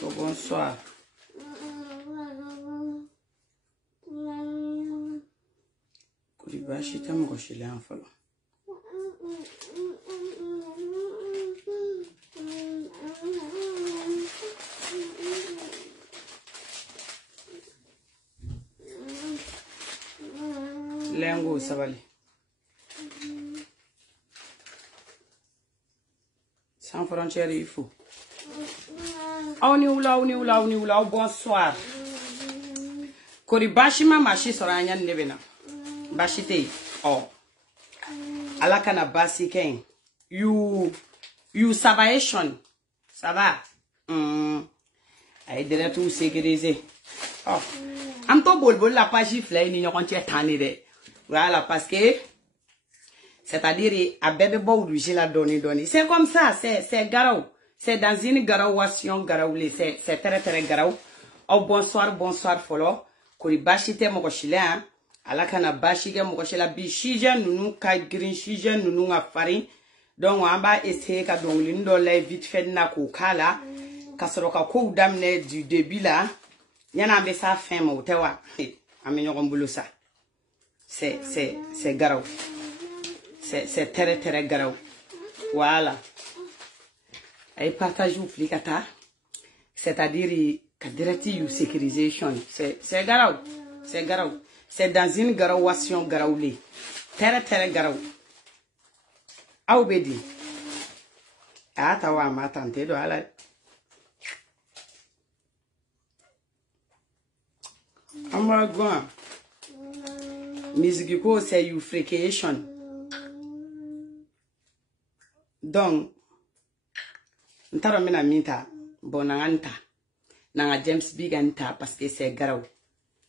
Bonsoir. Kuribashi tamu shile anfalo. Lengo sabali. Sans frontières il faut. On y oula, bonsoir. Kori bashima mashi soranya nebena. Bashite. Oh. Alakana basi ken. You salvation. Ça va? Aïe de tout sécuriser. Oh. Am to bolbol la page flay ni nyokon tie tane de. Voilà parce que c'est-à-dire à bébé bon j'ai la donné. C'est comme ça, c'est garou. C'est dans une garawation garawle, c'est très garou. Oh bonsoir folo. Kuri bashite mo koshile hein. Alakana bashige mo koshela bi shije nunu ka green shije nunu nga farin. Donc on va essayer ka donc lindo lay vite fait na ko kala. Kasroka ko damne du début là. Yana be sa fin mo tewa. Amenyo kombulu ça. C'est garou. C'est très garou. Voilà. Et partage ou plikata. C'est-à-dire que directive sécurisation. C'est garou. C'est garou. C'est dans une garawation garoulée. Très garou. Aubedi. Atawa ma tante do ala. Amagwa. Musique ko c'est euphocation. Donc ntaro mina minta bonanganta nanga James Biganta parce que c'est garou.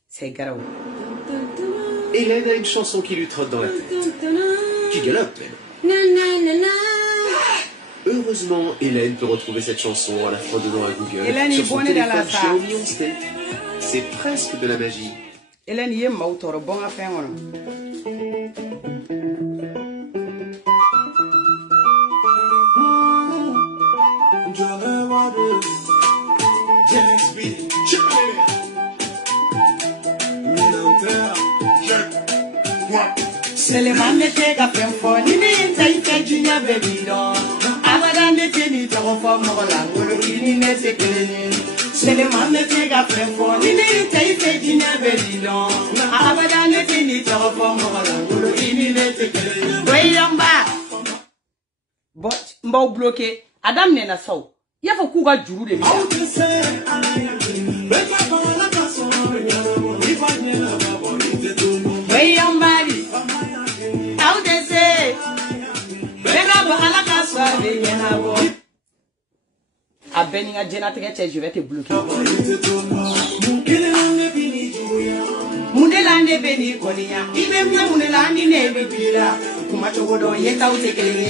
C'est garou. Hélène a une chanson qui lui trotte dans la tête. Qui galope, elle. Heureusement, Hélène peut retrouver cette chanson en la fredonnant à Google sur son téléphone Xiaomi 11T. C'est presque de la magie. Hélène y est mautoro bon à faire. C'est les manes qui ont fait un fond, ils n'ont pas fait du bien, baby. Avant de tenir ton fond, mon langue, il n'est pas clean. C'est les manes qui ont fait un fond, ils n'ont pas fait du bien, baby. Avant de tenir ton fond, mon langue, il n'est pas clean. Oui, en bas. Bon, bloqué. Adam n'est pas ça. Il y a beaucoup de jours de vie. Oui, en bas. A Beninga Jenateke, je vais te bloquer. Mundelande Beni Kolia, even Mundelandi Nebila, Kumachodo, Yeta Utekele,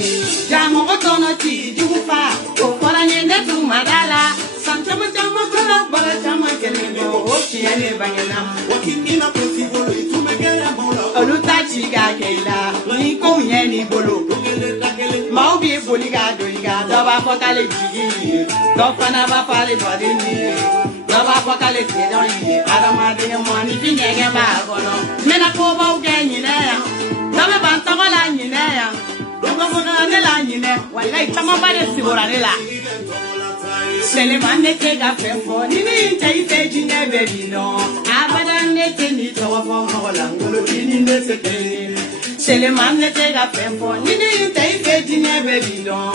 Jamo Otonoti, Jufa, Okorane Netu Madala, Santa Matama, Barachama Keleno, Oceane Bangana, walking in a possible to make a mono, Olutachi Gagela, Nico Yeni Bolo. Maubi Boliga Doliga, Dava Potale Gigi, Dofana Pale Badini, Dava Potale Gedoni, Adama de Money, Pinga Bagono, Menacova Ganina, Dava Bantavala Nina, Dava Nina, while like Tamabare Sigoranella. Selemane Tega Fempo, Nini Taitagina Bebino, Abadan Netini Tower from Holland, in the second. Selemane Tega Fempo, Nini Taitagina Bebino,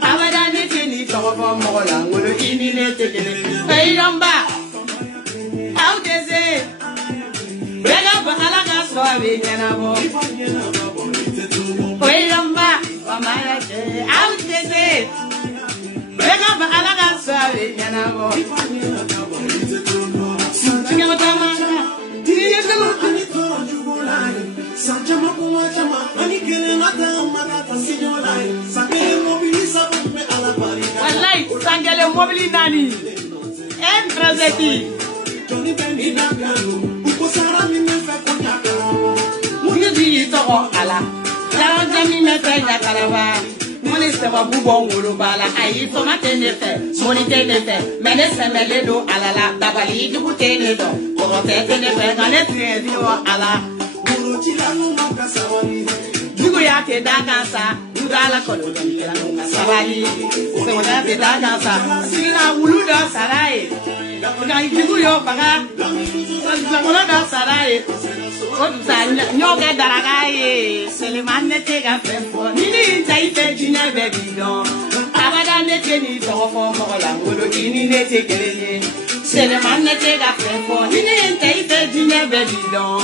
Abadan Netini Tower from Holland, in the second. Hey, Yamba, how does it? Bring up a halaga swabby and a boy. Hey, Yamba, how does it? Bega ba alaga sabe yana bo. Singa tamana. Tiri ndelo ani to jugolai. Sanjama kuma chama ani kele ngata mata tasinolai. Sangele mobilisa me ala bari. Wallahi sangele mobili nani. Entrazeti. Toni bendi nagalu. Uko sara mi me fa konyaka. Muni di to ala. La jami me fa nyakala. Muni c'est pas bon ou bala aïe tomate ne fait monité ne fait mais ne se mêle do alala dabali du goûter ne do pour tête ne fait dans les pieds do ala du ya te dagansa du dala kolo la sabali se wona te dagansa sina wulu do sarai ga du yo baga wala do sarai nyoga daragaye Seleman nete ga fefo nini taite jine bebidon abada nete ni tofo mola ngolo ini nete keleye Seleman nete ga fefo nini taite jine bebidon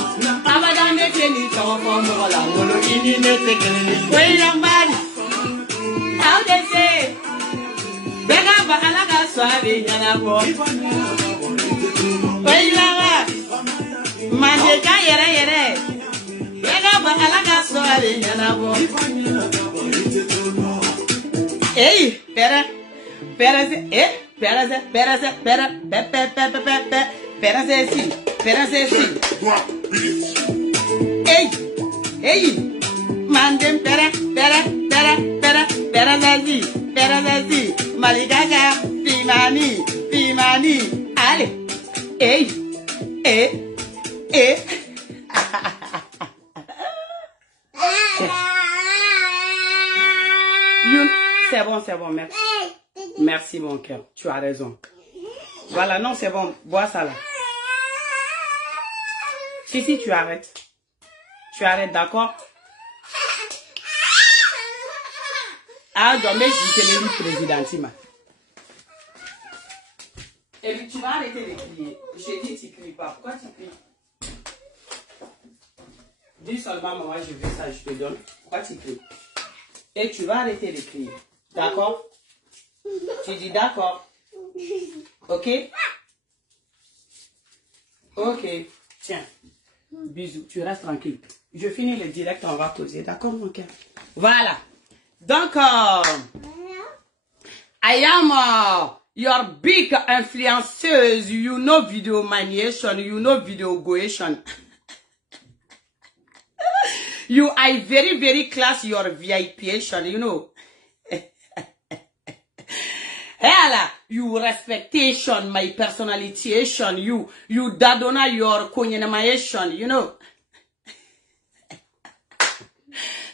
abada nete ni tofo mola ngolo ini nete keleye we yambari how they say bega ba alaga sware nyana bo we lawa mande ka yere bega ba alaga sware nyana bo hey pera si hey mandem pera zazi maligaga pimani allez hey C'est bon, merci. Merci, mon cœur. Tu as raison. Voilà, non, c'est bon. Bois ça, là. Si, tu arrêtes. Tu arrêtes, d'accord? Ah, donc, mais je t'ai lu président, et puis, tu vas arrêter de crier. Je t'ai dit, tu ne cries pas. Pourquoi tu cries? Dis seulement, maman, je veux ça, je te donne. Pourquoi tu cries? Et tu vas arrêter de crier. D'accord? Tu dis d'accord? Ok? Ok. Tiens. Bisous. Tu restes tranquille. Je finis le direct, on va poser. D'accord, mon cœur? Voilà. Donc, I am your big influenceuse. You know video maniation. You know video goation. You are very, very class your VIPation, you know. Hella, you respectation, my personalityation, you dadona your konyenamation, you know.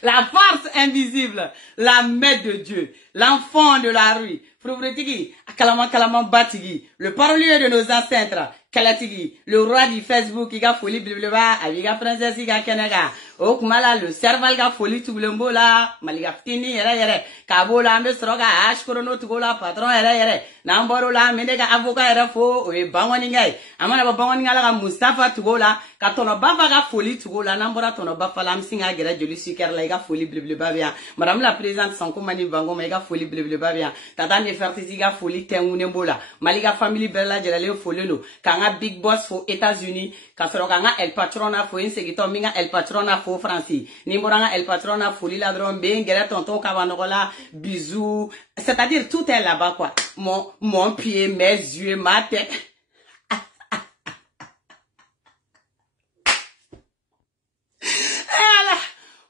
La force invisible, la main de Dieu, l'enfant de la rue, Frobretigi, Akalaman Batigi, le parolier de nos ancêtres, Kalatigi, le roi du Facebook, Iga Folie Blibleba, Aviga Princesse Iga Kenaga, Okmala, le cerval ga folie Tubulembola, Maliga Fini, Yere, Kabola, Mestroga, Ashkorono Tugola, patron, Yere, Namborola, Menega Avoka, Erafo, et Bawaningai, Amana Bawaningala, Mustafa Tugola, Katono Bavaga Folie Tugola, Nambora, Tono Bafalam, Singa, Gera, Jolissiker, Lega Folie Blibleba, Madame la Présidente, Sankomani Bango, Mega Folie Blibleba, Tata Nefertisiga Folie Tengunembola, Maliga Family Bella, Gerale Foleno, Kanga Big Boss for États-Unis, Kasroganga El Patrona for Insegito, Minga El Patrona for Francis, Nimboranga El Patrona for Lila Drombe, Gera Tonton Kavanogola, bisous. C'est-à-dire tout est là-bas, quoi. Mon pied, mes yeux, ma tête.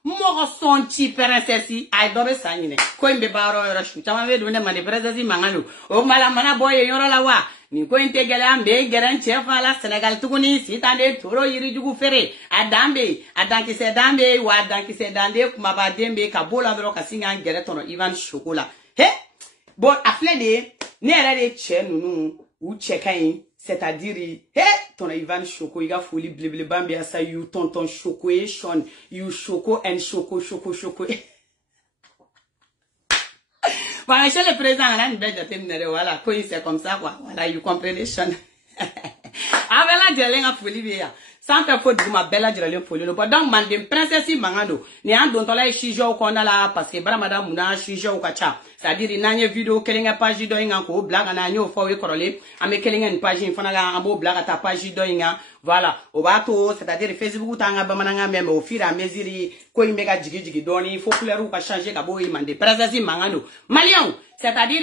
Moko sonti perensesi ay dobe sanyine ko imbe baro yoro shuta ma vedo ne mane perensesi mangalo o mala mana boye yoro la wa ni ko inte gele ambe geran chefa la Senegal tukuni sitande toro yiri jugu fere adambe adanki se dambe wa adanki se dande kuma ba dembe ka bola dro ka singa gere tono Ivan Chocolat he bon afle de ne era de che nunu ou chekai c'est-à-dire he ton Ivan Choco iga Folie Blibleba bambi asa you tonton Chocoation you Choco and Choco voilà chez le président là une belle de terminer voilà quoi c'est comme ça quoi voilà you comprehension avec la jelenga Folie bia sans faire faute de ma belle jelenga Folie no donc mandem princesse mangando ni an don tola shijo ko na la parce que bara madame muna shijo ka cha c'est-à-dire nanye vidéo kelinga page do inga ko blaga na nyo fo we korole ame kelinga ni page fana ga ambo blaga ta page do inga voilà o bato c'est-à-dire Facebook tanga ba mananga même au fur et à mesure ko imega jigi doni faut couleur ka changer ka boy mande princesse mangando malien c'est-à-dire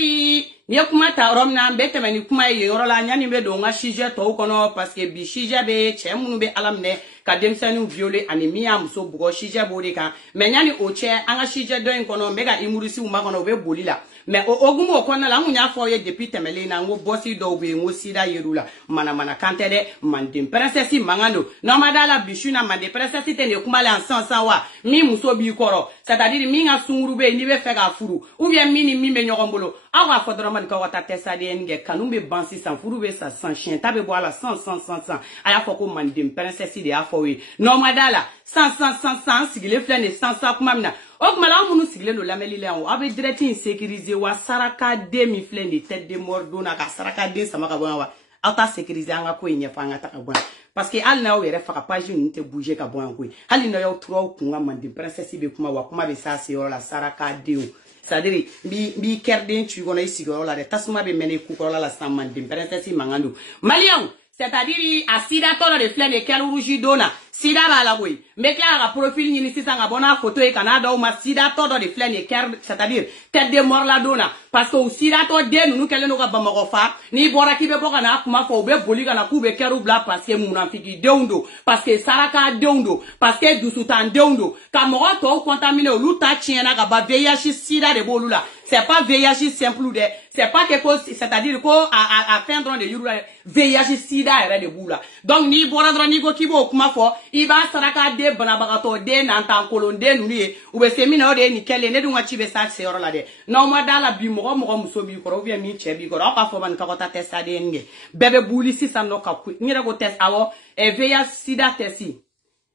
ni kuma ta romna mbete mani kuma yoro la nyani be do nga shije to kono parce que bi shije be che munu be alamne ka demsani violé ani miya muso bugo shije bodi kan mais nyani o che anga shije do en kono mega imurisi uma kono be bolila mais ogumo konna la ngunya fo ye depuis temele na ngo bossi do be ngo sida yerula mana kantede mandim princesse mangano no madala bishuna mande princesse te ne kumala ensansa wa mi muso bi koro c'est-à-dire mi nga sungurube ni be fe ga furu ou bien mi ni mi me nyogombolo awa fodro man ka wata tesa de nge kanumbe bansi san furu be sa san chien tabe boala 100 aya foko mandim princesse de afowe no madala 100 sigile flene 100 kuma mina o kuma la munu sigile lo lameli le on abe direct insécurisé wa saraka de mi flene tête de mort dona ka saraka de sama ka bon wa ata sécurisé anga ko nya fa anga ta ka bon parce que al na o yere fa ka page ni te bouger ka bon ko hali na yo tro kunga mandim princesse be kuma wa kuma be sa se yo la saraka de o c'est-à-dire bi kerden tu gona isi go la de tasuma be mene ku ko la sa mandim princesse mangando malion c'est-à-dire a sida tolo de flene kel rougi dona sida ba la boy me clara profil ni sisa nga bona photo e canada o ma sida tolo de flene ker c'est-à-dire tête de mort la dona parce que sida to de nu kele no ka bamago fa ni bora ki be boka na kuma fo be boli kana ku be keru bla parce que munafiki deundo parce que saraka deundo parce que dusutan deundo ka mo to contaminé o luta tiena ka ba VIH sida de bolula c'est pas VIH simple de c'est pas quelque chose c'est-à-dire ko à fin de yurula VIH sida era de bula donc ni bora dro ni go kibo kuma fo iba saraka de banabagato de nantan kolonde nuni ou be semina o de ni kele ne dunga chibe sa se oro la de no ma dala bi mo muso bi ko via mi che bi ko ka fo ban ka ta testa de nge bebe buli si sa no ka ku ni re go test awo e VIH sida testi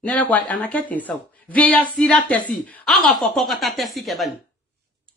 ne re ko anaketin sa VIH sida testi aga fo ko ta testi ke bani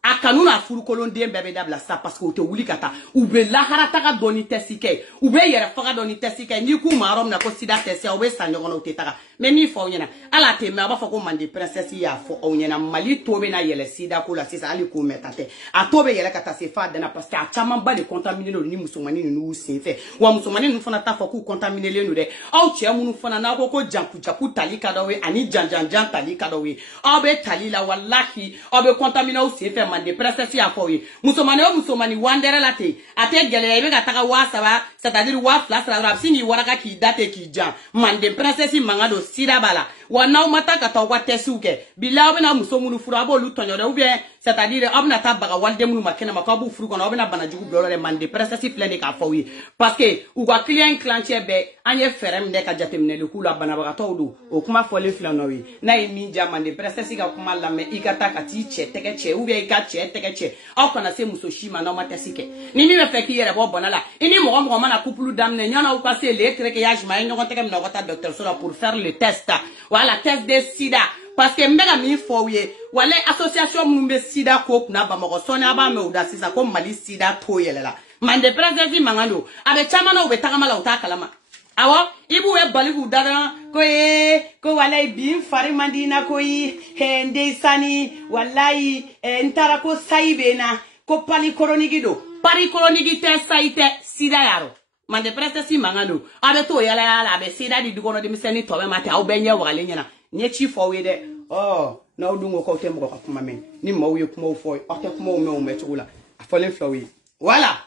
a kanuna furu kolonde bebe dabla sa parce que o te wuli kata ou be la harata ka doni tesike ou be yere faga doni tesike ni ku marom na ko sida tesi o be sanyo no te taka mais ni fo nyena ala te me aba fako mande princesse ya fo o nyena mali tobe na yele sida ko la sisa ali ko metate a tobe yele kata se fa dana parce que a chama ba de contaminer no ni musomani no usin fe wa musomani no fona ta fako contaminer le no de o che munu fona na ko japu tali kadawe ani janjan tali kadawe o be tali la wallahi o be contaminer o se fe de princesse ya foyi musomani wandere late ate gele ibe gataka wa saba c'est-à-dire wa flash la sini waraka ki date ki jan mande princesse mangado sida bala wana mata ka tawa tesuke bilaw bena musomunu furu abo lu tonyo ou bien c'est-à-dire abna tabaga walde mu makena makabu furu kono bena bana jugu blolo mande princesse pleine ka foyi parce que ou ga client clantier be anye ferem de ka jatemne le kula bana baga tawdu o kuma fole flanowi na imi jamande princesse ga kuma la me ikata ka ti che teke che ou bien ikache teke che o kana se musoshima na matesike ni mi me fe ki yere bo bonala ini mo mana couple damne nyana ou ka se le treke ya jma nyo teke na gota docteur Sola pour faire le test voilà test de sida parce que mbega mi foye wala association mumbe sida ko na ba mo sona ba me uda sisa ko mali sida to yelela mande president mangano abe chama na ube takamala utakalama awo ibu we baligu dada ko wala bin fari mandina ko hende sani wallahi ntara ko saibena ko pali koronigi te saite sida yaro mande president mangano abe to yala abe sida di dugono de miseni to be mate aw benye wale nyana nye chi fo we de oh na odungo ko tembo ko kuma men ni mawe kuma fo o te kuma o me o metula afole flowi voilà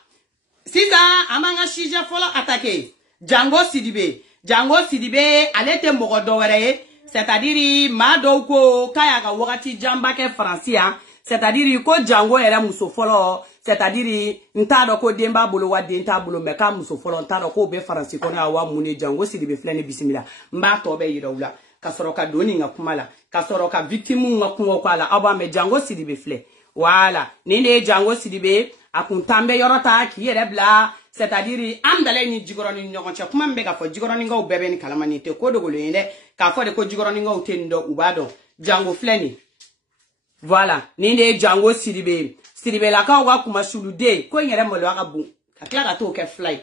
sika amanga shija fola attaquer Django Sidibe alete moko do were c'est-à-dire ma do ko kaya ga wakati jamba ke francia c'est-à-dire ko Django era muso folo c'est-à-dire nta do ko demba bolo wa de nta bolo me ka muso folo nta do ko be francia ko na wa muni Django Sidibe flene bismillah mba to be yidawla ka soro ka doni nga kumala ka soro ka victime nga kungo kwala aba me Django Sidibe fle voilà nene Django Sidibe akuntambe yorota ki yere bla c'est-à-dire amdale ni jigoroni nyogonche kuma mbega fo jigoroni ngo bebe ni kalamani te ko dogolo yende ka fo de ko jigoroni ngo tendo ubado Django fleni voilà nene Django Sidibe la ka wa kuma sulude ko nyere molo aka bu ka kla ka to ke fly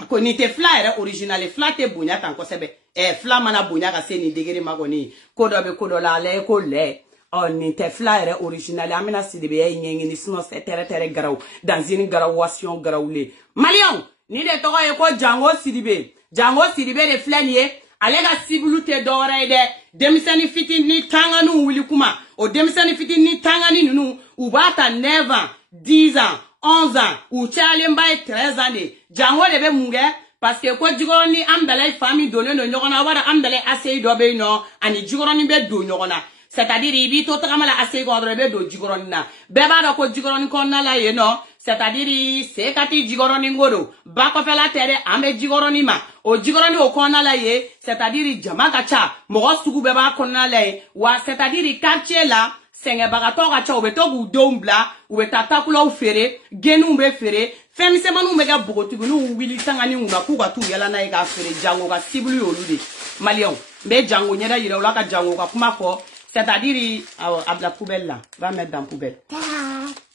ako ni te fly era original fly te bunya tan ko sebe fly mana bunya ka se ni degere magoni ko do be ko do la le ko le on était flyer original amina Sidibe yengi ni sino se tere garau dans une garawation garawle malion ni de togo e ko Django Sidibe de flanier alega sibulute dore de demisani fiti ni tanganu wuli kuma o demisani fiti ni tangani nunu ubata 9 ans 10 ans 11 ans ou chale mbaye 13 années Django de be munge parce que ko jigoroni am dalay famille donné no nyogona wara am dalay assez do be no ani jigoroni be do nyogona c'est-à-dire ibi to tagamala assez gondre be do jigoroni na be ba do ko jigoroni ko na la ye no c'est-à-dire c'est kati jigoroni ngodo ba ko fela tere ambe jigoroni ma o jigoroni o ko na la ye c'est-à-dire jama gacha mo sugu be ba ko na la ye wa c'est-à-dire quartier là senge bagato gacha obeto gu dombla ubeta takula ufere genu be fere femi se manu mega bogotigu nu wili tangani una ku ga tu yala na ga fere jango ga siblu yolude malion be jango nyeda yira ula ka jango ka kuma fo c'est-à-dire à la poubelle là va mettre dans poubelle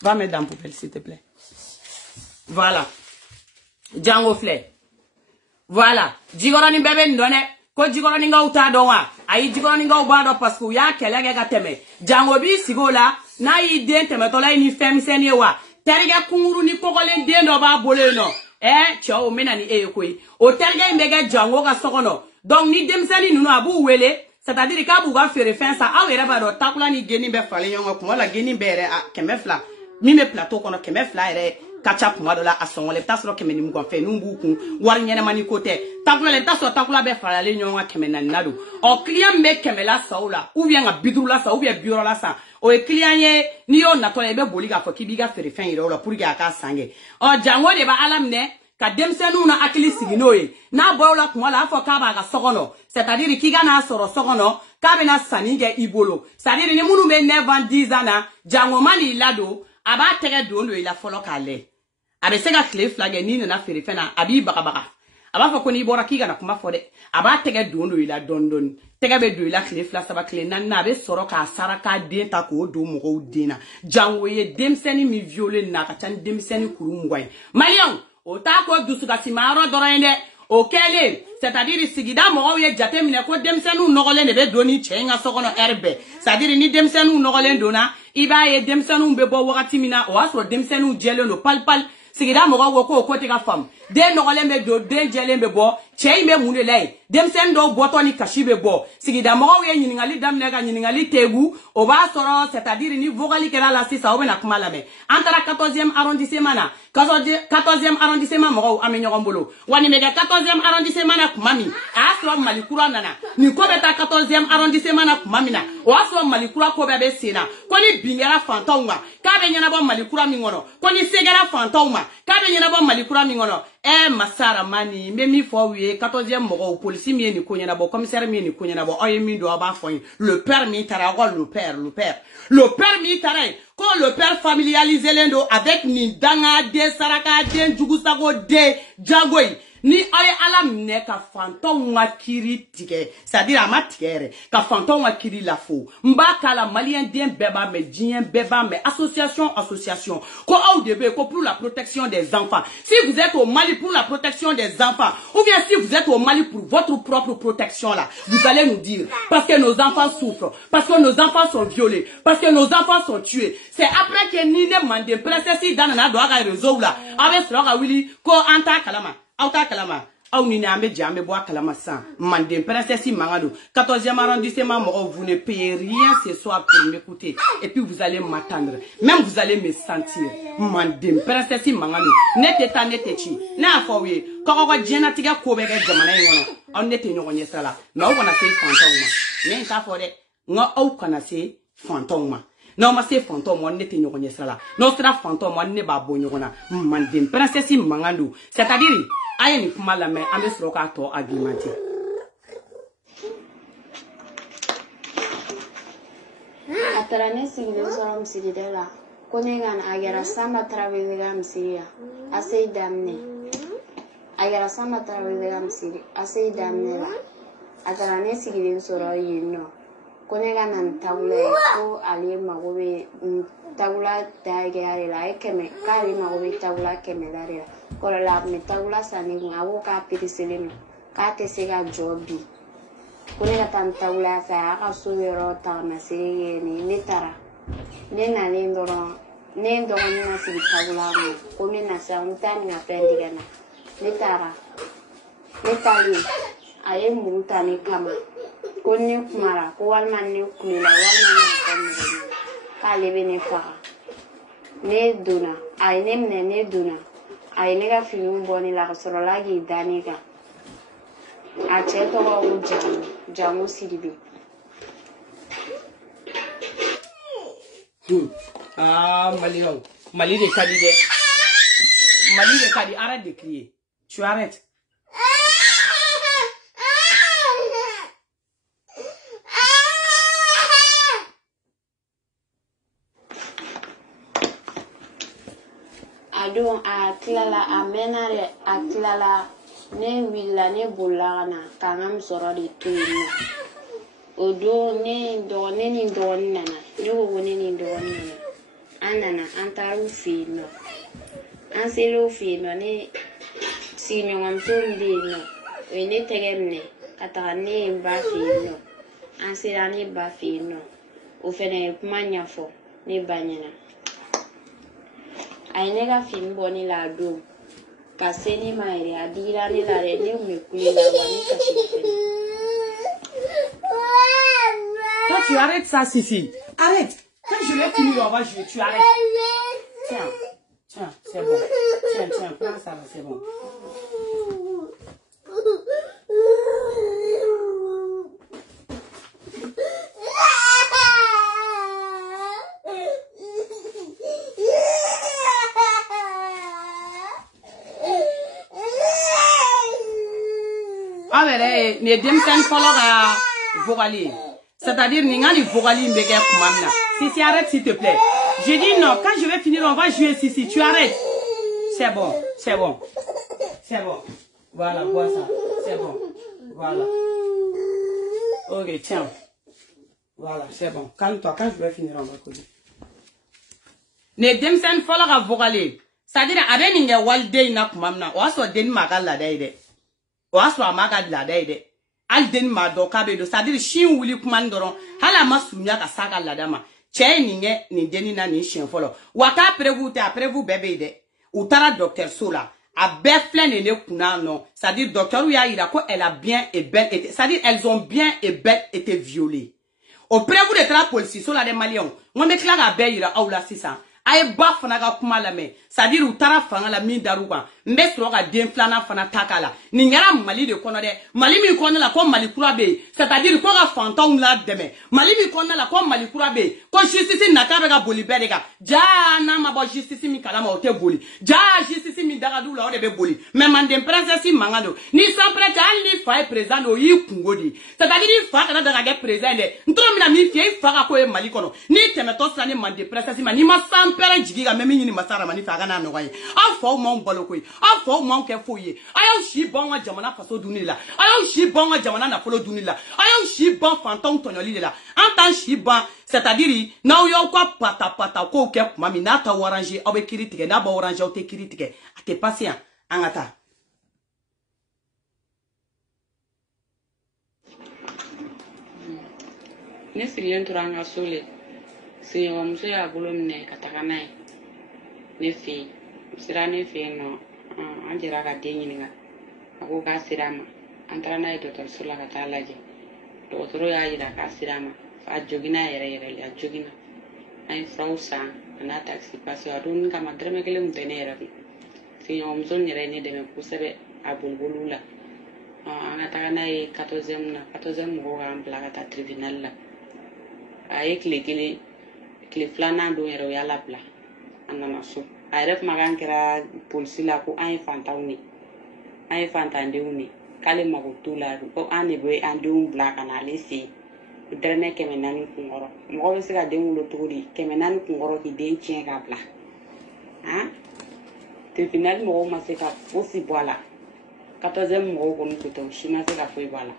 va mettre dans poubelle s'il te plaît voilà jango flé voilà jigoroni bebe ndone ko jigoroni nga uta donwa ayi jigoroni nga ubado parce que ya kelege ga teme jango bi sigola na yi den teme to la ni fem seni wa terge kunguru ni kokole den do ba bole no cho mena ni koyi o terge mbege jango ga sokono donc ni demsani nunu abu wele c'est-à-dire ka bu ga fere fin sa awere ba do takula ni geni be fale nyongo kuma la geni bere a kemefla mi me plateau kono kemefla ere kacha kuma do la asongo le tasro kemeni mu gonfe numbu kun war nyene mani kote takula le tasro takula be fale nyongo kemena nadu o client me kemela saula ou bien a bidru la sa ou bien bureau la sa o client ye ni yo na to le be boli ga fo ki biga fere fin ire o la pour ga ka sange o jango de ba alamne ka demsenu na akili sigino ye na bola kuma la fo ka ba ga sokono c'est-à-dire ki ga na soro sokono ka be na sanige ibolo c'est-à-dire ni munu be 9 ans 10 ans na jango mani lado aba tege dondo ila folo kale abe sega clé flag ni na fere fena abi baka aba fa ko ni bora ki ga na kuma fo de aba tege dondo ila dondon tege be do ila clé flag saba clé na be soro ka saraka den ta ko do mo ko dina jango ye demseni mi violer na ka tan demseni kuru ngwai malion o ta ko dusuka simaro dorende o kele c'est-à-dire sigida mo ye jate mine ko demsenu nogole ne be doni chenga sokono herbe c'est-à-dire ni demsenu nogole dona iba ye demsenu be bo wakati mina o aso demsenu jele no palpal sigida mo ko ko te ka fam de nogole me do de jele be bo chei me mune lay demsen do botoni kashibe bo sigida mo ye nyiningali damne ga nyiningali tegu o ba soro c'est-à-dire ni vogali kera la sisa o be na kuma la me antara 14e arrondissement na 14e arrondissement mo ame nyogombolo wani mega 14e arrondissement na kumami asro malikura nana ni ko beta 14e arrondissement na kumami na o asro malikura ko be sena ko ni bingera fantonga ka be nyana bo malikura mi ngono ko ni segera fantonga ka be nyana bo malikura mi ngono masara mani me mi fo wi 14e mo police mi ni ko nyana bo commissaire mi ni ko nyana bo oye mi do ba fo le père mi tara ko le père mi tara ko le père familialisé lendo avec ni danga de saraka de jugusago de jagoi ni aye ala mne ka fanton wa kiri tige c'est-à-dire ama tigere ka fanton wa kiri la fo mbaka la malien den beba me dien beba me association ko au début ko pour la protection des enfants si vous êtes au Mali pour la protection des enfants ou bien si vous êtes au Mali pour votre propre protection là vous allez nous dire parce que nos enfants souffrent parce que nos enfants sont violés parce que nos enfants sont tués c'est après que ni ne mande princesse dans na do aga réseau là avec sera wili ko anta kalama auta kalama au ni ambe jambe bois kalama sans mande princesse mangado 14e arrondissement mo vous ne payez rien ce soir pour m'écouter et puis vous allez m'attendre même vous allez me sentir mande princesse mangado nete chi na fo wi ko jena tiga ko be ga jamana yono on nete nyogonye sala mais on a fait fantôme mais ta fo de nga au kana se fantôme non ma se fantôme on nete nyogonye sala no sera fantôme on ne ba bo nyogona mande princesse mangado c'est-à-dire aye ni kuma la me ambe soro ka to argumenter atarane sigide soro msigide la konengan agera samba travel ga msiya asay damne agera samba travel ga msiri asay damne la atarane sigide soro yino konengan nan tawle ko ali magobe tawla daige ari la ekeme kali magobe tawla keme daria kola la me tawla sani ngawo ka piriselino ka tesega jobi kunega tan tawla sa ka suwero ta na sege ni netara nena nendoro ni na sigi tawla mo komi na sa mutani na pendigana netara netali aye mutani kama konni kumara ko walman ni kulila walman ni kamera ka lebe ne fa ne duna ay nemne ne duna ay ne ka fini bɔni la ka sɔrɔ la k'i da ne kan a cɛ tɔgɔ ko Jango Sidibe. Ah, Mali de Kadi de. Mali de Kadi, arrête de crier. Tu arrêtes. Adon a tilala a menare a tilala ne willa ne bolana kangam sɔrɔ de to yen nɔ. O don ne ni dɔgɔnin nana ne ko ne ni dɔgɔnin nana an nana an taara u fɛ yen nɔ an sera u fɛ yen nɔ ne sigiɲɔgɔnmuso min bɛ yen nɔ o ye ne tɛgɛ minɛ ka taga ne ye n ba fɛ yen nɔ an sera ne ba fɛ yen nɔ o fana ye kuma ɲɛfɔ ne ba ɲɛna a ye ne ka fini bɔ ne la a don ka se ne ma yɛrɛ a digira ne la dɛ ne tun bɛ kule la wa ne kasila fɛnɛ. Toi, tu arrêtes ça, Sissi. Arrête. Quand je vais finir, on va jouer. Tu arrêtes. Tiens, c'est bon. Tiens, prends ça, c'est bon. Ah, mais les denmisɛnnin fɔlɔ ka vocali. C'est-à-dire, Ningani Vogali Mbeke Kumamna. Sissi, arrête s'il te plaît. J'ai dit non, quand je vais finir, on va jouer Sissi. Tu arrêtes. C'est bon. Voilà, bois ça. C'est bon. Voilà. Ok, tiens. Voilà, c'est bon. Calme-toi, quand je vais finir, on va causer. Ne demsen fologa Vogali. C'est-à-dire, avec Ninge Walde na Kumamna. Oaso den magal la daide. Oaso amagad la daide. Alden ma do kabedo c'est-à-dire shin wuli kuma ndoro hala masunya ka saka ladama che ninge ni deni na ni shin folo waka prévu bébé de utara docteur Sola a beflen ne kuna non c'est-à-dire docteur ya ira ko elle a bien et belle été c'est-à-dire elles ont bien et belle été violées au prévu de tra police Sola des Maliens on me kla ga be ira aula 600 ay ba fana ga kuma la me c'est-à-dire utara fanga la min daruga mbe soro ga den flana fana takala ni ngara Mali de kono de Mali mi kono la ko Mali kura be c'est-à-dire ko ga fantaw la deme Mali mi kono la ko Mali kura be ko justice na ka be ga boli be de ga ja na ma bo justice mi kala ma o te boli ja justice mi daga du la o de be boli mais mandem princesse mangado ni sans prêtre ali fa président o yi kungodi c'est-à-dire fa kana daga ge président de ntro mi na mi fie fa ga ko e Mali kono ni teme to sane mandem princesse ma ni ma sans pere jigiga meme nyini masara mani fa kana no gaye afo mo mbolo ko afo mo ke foye ayo shi bon wa jamana faso duni la ayo shi bon wa jamana na folo duni la ayo shi bon fantom tonyoli la antan shi bon c'est-à-dire na yo kwa pata ko ke mami na ta orange obe critique na ba orange o te critique ate patient angata ne sigilen tora an ka so le sigiɲɔgɔnmuso y'a bolo minɛ ka taga n'a ye ne fɛ yen sira ne fɛ yen nɔ an jɛra ka den ɲininka a ko k'a sera a ma an taara n'a ye dɔgɔtɔrɔso la ka taa lajɛ dɔgɔtɔrɔ y'a jira k'a sera a ma a joginna yɛrɛ le a joginna an ye furaw san a n'a taxi parce que a don kama dɔrɔmɛ kelen tun tɛ ne yɛrɛ kun sigiɲɔgɔnmuso in yɛrɛ ye ne dɛmɛ kosɛbɛ a boliboliw la an ka taga n'a ye 14e na 14e mɔgɔw k'an bila ka taa tribunal la a ye tile filanan don yɛrɛ o y'a labila a nana so a yɛrɛ kumakan kɛra polisi la ko an ye fantanw ye an ye fantandenw ye k'ale mago t'u la ko an de bɛ an denw bila ka na ale fɛ yen dɔrɔmɛ 400 kunkɔrɔ mɔgɔ bɛ se ka den wolo cogo di 400 kunkɔrɔ k'i den tiɲɛ k'a bila tribunal mɔgɔw ma se ka fosi bɔ a la 14e mɔgɔw kɔni ko tɛ o si ma se ka foyi bɔ a la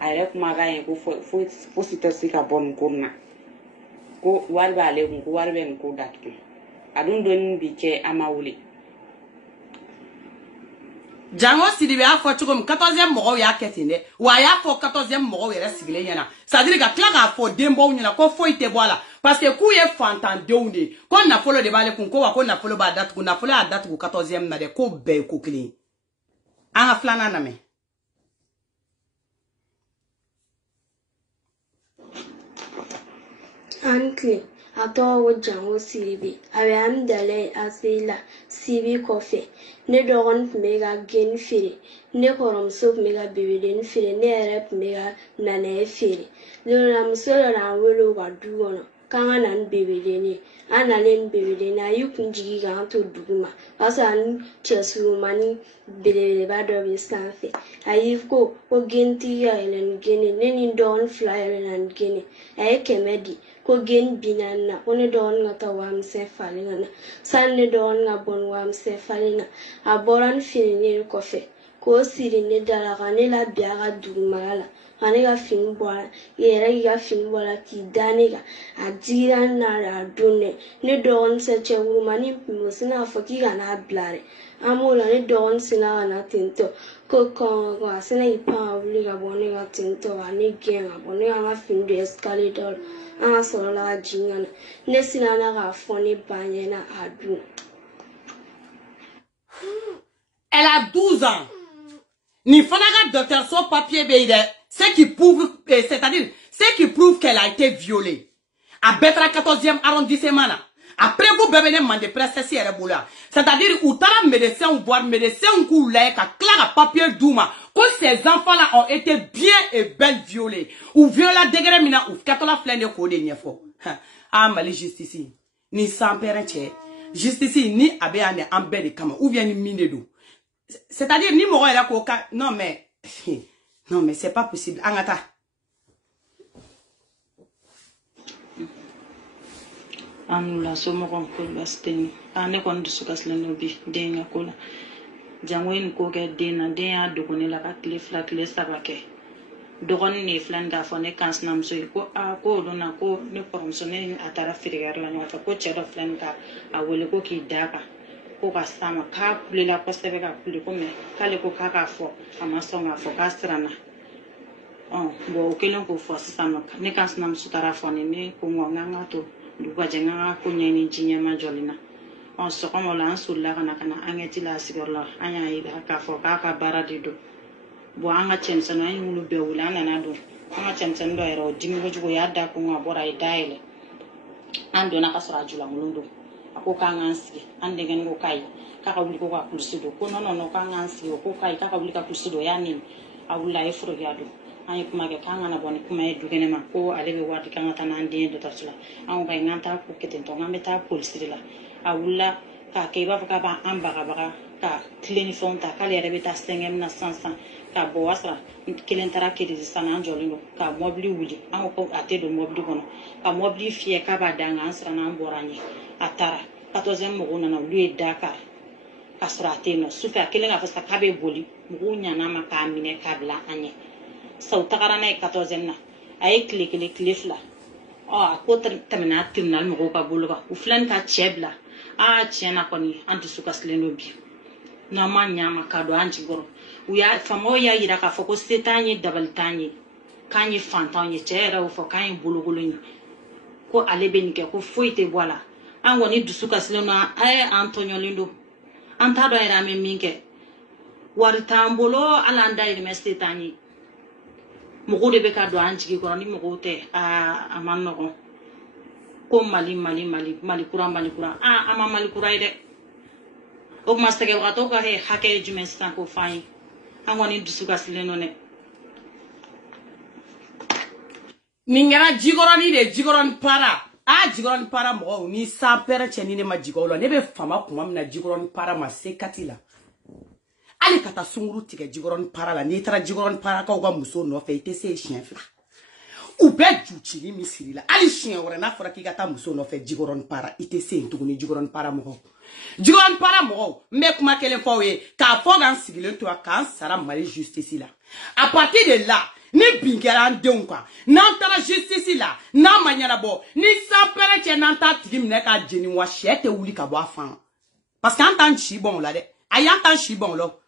a yɛrɛ kumakan ye ko fosi tɛ se ka bɔ nin ko nin na ko wari b'ale kun ko wari bɛ nin ko datugu a dun donni bi cɛ a ma wuli Jango Sidibe a fɔ cogo min 14e mɔgɔw y'a kɛ ten dɛ wa a y'a fɔ 14e mɔgɔw yɛrɛ sigilen ɲɛna c'est-à-dire ka tila k'a fɔ denbaw ɲɛna ko foyi tɛ bɔ a la parce que k'u ye fantandenw de ko nafolo de b'ale kun ko wa ko nafolo b'a datugu nafolo y'a datugu 14e na dɛ ko bɛɛ ye ko kelen an ka filanan lamɛn Ankle, a tɔgɔ ko Jango Sidibe a bɛ an dala a se la Sibi kɔfɛ ne dɔgɔnin tun bɛ ka geni feere ne kɔrɔmuso tun bɛ ka bebedenin feere ne yɛrɛ tun bɛ ka nanaye feere muso dɔ n'an wele u ka du kɔnɔ k'an ka na ni bebedenin an nalen ni bebedenin a y'i kun jigi k'an to dugu ma o y'a sɔrɔ ani cɛ surumani belebeleba dɔ bɛ sanfɛ a y'i ko genitigi ka yɛlɛ ni geni ne ni dɔgɔnin 2 yɛlɛla ni geni a ye 100 di ko geni 40 na ko ne dɔgɔnin ka taa warimisɛn falen ka na sani ne dɔgɔnin ka bɔ ni warimisɛn falen na a bɔra ni fini kɔfɛ k'o siri ne dala ka ne labɛn a ka dugumala la ka ne ka fini bɔ a la yɛrɛ k'i ka fini bɔ a la k'i da ne kan a digira ne na a don ne dɔgɔnin cɛ wurumani tun sina k'a fɔ k'i kana bila dɛ an b'o la ne dɔgɔnin sina ka na tentɔ ko kɔn a sina k'i pan ka wuli ka bɔ ne ka tentɔ ka ne gɛn ka bɔ ne ka n ka fini don escalier dɔ la an ka sɔrɔ la ka jigin ka na ne sina na k'a fɔ ne ba ɲɛna a don. Elle a 12 ans. Ni fanaga docteur son papier beide, c'est qui prouve, c'est-à-dire, c'est qui prouve qu'elle a été violée. À Betra 14e arrondissement là. Après vous bébé demandé presque si elle est boula. C'est-à-dire, où t'as la médecin ou boire médecin ou coulé, qu'à clair à papier douma, que ces enfants-là ont été bien et belle violés. Ou viola degré mina, ou katola flène de code n'y fo. Ah, mali justice. Ni sans père justice, ni abéane en belle kama, ou bien ni mine d'eau. C'est-à-dire, ni moro la coca. Non, mais c'est pas possible. Angata. Anula somo kon ko basteni ane kon du sukas leno bi denga kola jangwen ko ke dena den dogone la ka kle fla kle sabake dogon ne flan da fone kans nam so ko a ko do na ko ne porom so ne atara firigar la nyota ko chedo flan ka a wele ko ki daka ko ka sama ka kule la ko sebe ka kule ko me kale ko ka fo ama so nga fo ka strana bo kelen ko fo sama ne kans nam so tara fone ne ko nganga to duga jenga ko nyeni jinya ma jolina on so ko la an sulla kana angeti la sigorla anya ida ka fo ka baradi do bo anga chemsana ay mulu be wula nana do anga chemsen do ero dimi go jugo yadda ko ngabora idaile ando na kasra jula mulundo ako ka ngansi ande gen go kai ka ka wuli ko ka kursido ko no ka ngansi ko kai ka wuli ka kursido yani awula e furo yado ay kuma ke kanga na boni kuma e dugene ma ko alebe wati kanga tanan de do tarsula an ga nganta ko keten to ngambe ta police la awula ka ke ba ka ba amba ka kleni fonta ka le rebe ta stengem na sansa ka bo wasa kelen tara ke de sana anjolino ka mobli wuli an ko ate do mobli kono ka mobli fie ka ba danga ansra na mboranye atara 14e mo na lui Dakar ka srate no sufa kelen ga fasa ka be boli mo nya na ma ka mine ka bla anye sauta karana 14e na ay kile fla ko tamina tribunal mo ka buluga u flan ta chebla tiena koni anti sukas leno bi na manya makado anti goro u ya famo ya ira ka foko setanye dabal tanye kanyi fantanye chera u fokanyi bulugulunyi ko alebeni ke ko foite bola angoni du sukas leno ay Antonio Lindo anta do era me minke waritambolo alanda ire mestetanye mugo de be ka do anjigi ko ni mugo te amanno ko mali kura ama mali kura ide o mastege wato ka he hake jumesta ko fai angoni dusuka sileno ne ningera jigoroni de jigoron para jigoron para mo ni sa pere cheni ne ma jigolo ne be fama kuma na jigoron para ma se katila ali kata sunguru tige jigoron para la ni tara jigoron para ka ga muso no fe ite se chien fla ou be juchiri misiri la ali chien wora na fora ki gata muso no fe jigoron para ite se ntuguni jigoron para mo me kuma kelen fo ye ka fo gan sigile to kan sara mali justice la à partir de là ni bingera ndeun kwa nan tara justice la na manyara bo ni sa pere che nan ta tigi ne ka jeni wa chete wuli ka bo afan parce que en tant chi bon la de ayan tant chi bon lo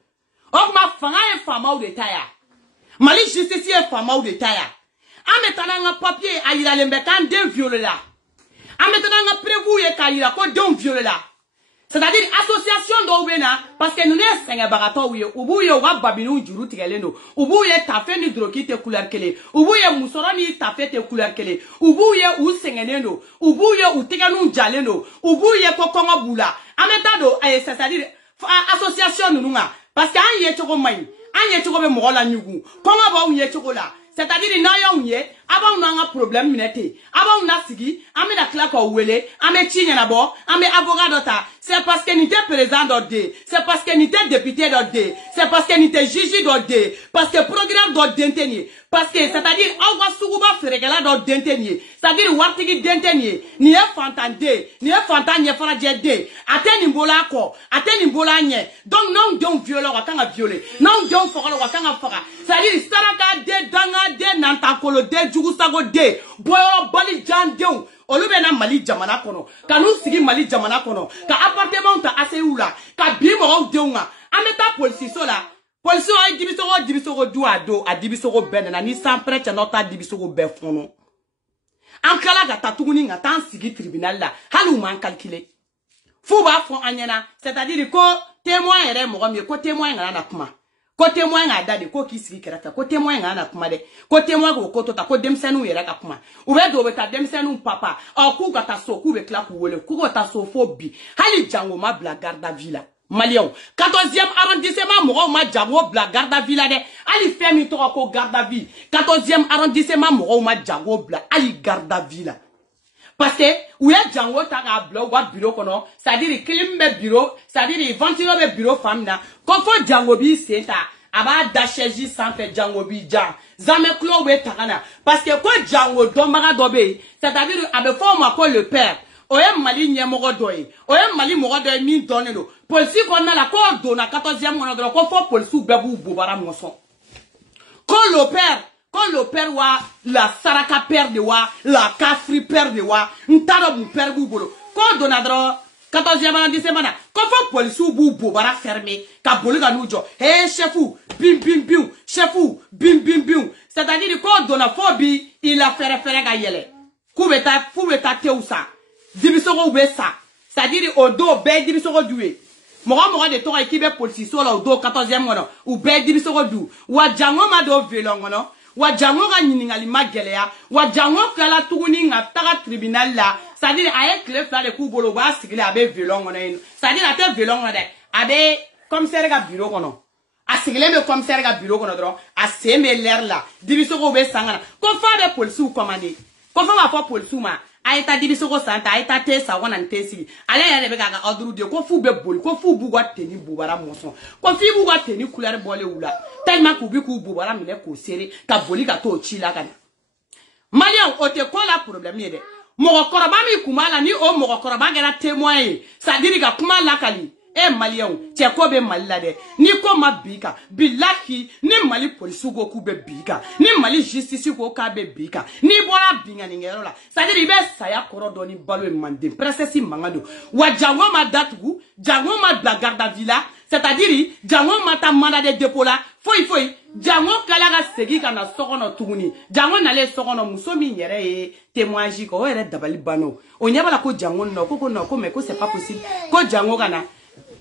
o ma fanga e fama ou de taya mali justice e fama ou de taya a metana nga papier a yira lembe kan den viole la a metana nga prévu ye ka yira ko den viole la c'est-à-dire association do bena parce que nous ne senga barato ou ubuye wa babinu juru tigelendo ubuye tafe ni droki te couleur kele ubuye musoro ni tafe te couleur kele ubuye u sengenendo ubuye u tiganu jalendo ubuye ko kongo bula a metado c'est-à-dire association nous nga parce que an yetoko mai an yetoko be mo la nyugu konga ba un yetoko la c'est-à-dire na ya unye aba un nga problème minete aba un sigi ame la cla ko wele ame chinya na bo ame avocat dota c'est parce que n'était président d'ordé c'est parce que n'était député d'ordé c'est parce que n'était juge d'ordé parce que programme d'ordé parce que c'est-à-dire awa suguba feregala d'ordé c'est-à-dire wartigi d'ordé ni e fantande ni e fantanye fara jede ateni mbola ko ateni mbola nye donc non don violer wa kanga violer non don fora wa kanga fora c'est-à-dire saraka de danga de nantakolo de jugusago de boyo bali jandeu olube na Mali jamana kono kanu sigi Mali jamana kono ka appartement ta aseula ka bi mo deunga ameta police so la police o dibisogo duado a dibisogo benna ni sans prêtre nota dibisogo be fono an kala ga tatuguni nga tan sigi tribunal la halu man calculer fou ba fon anyana c'est-à-dire ko témoin ere mo mi ko témoin nga na kuma ko témoin nga dade ko ki sigi kerata ko témoin nga na kuma de ko témoin ko tota ko demsenu yere ka kuma u be do be ta demsenu papa o ku ka ta so ku be kla ku wole ku ko ta so fobi hali jango ma bla garda villa Malion 14e arrondissement mo ma jango bla garda villa de ali femi to ko garda vie 14e arrondissement mo ma jango bla ali garda villa parce que où ya jango ta ga bla wa bureau kono c'est-à-dire clim bureau c'est-à-dire ventilo bureau femme na ko fo jango bi seta aba dasheji sans fait jango bi ja zame klo we takana parce que ko jango do maga dobe c'est-à-dire abe fo ma ko le père oye Mali nyemogo doye oye Mali mogo doye mi donne do police ko na la ko do na 14e mono do ko fo police bebu bobara moson ko le père wa la saraka père de wa la kafri père de wa ntaro mu père bu bolo ko do na dro 14e arrondissement na ko fo police bu bobara fermé ka boli ga nujo chefu bim bim bim chefu bim bim bim c'est-à-dire ko do na fo bi il a fait ga yele ku beta fu beta teusa dibisogo be ça c'est-à-dire au dos be dibisogo dué moga de tora ki be police so la au dos 14e ngono ou be dibisogo du wa jango ma do velon ngono wa jango ga nyiningali magelea wa jango kala tuguni nga taga tribunal la c'est-à-dire aye clef la de ku bolo ba sigile abe velon ngono c'est-à-dire ate velon ngono de abe commissaire ga bureau ngono a sigile me commissaire ga bureau ngono dro a seme l'air la dibisogo be sangana ko fa de police ou commandé ko fa ma fa police ma aita dibisogo santa aita te sa wana ntesi ale ya le bega ga odru de ko fu be bol ko fu bugwa teni bubara moson ko fi bugwa teni couleur bolé oula tellement ku bi ku bubara mile ko sere ka boli ka to chila kana Malian o te ko la problème yede mo koroba mi kumala ni o mo koroba gera témoin ça dire ga kuma la kali e Malian te ko be malila de ni ko ma bika billahi ni Mali police go ku be bika ni Mali justice ko ka be bika ni bora binga ni ngero la ça dire be saya koro do ni balo e mande princesse mangado wa jango ma datugu jango ma bla garda villa c'est-à-dire jango ma ta mandat de dépôt la foi jango kala ga segi kana sokono tuguni jango na le sokono muso mi nyere e témoignage ko ere dabali bano o nyabala ko jango no ko mais ko c'est pas possible ko jango kana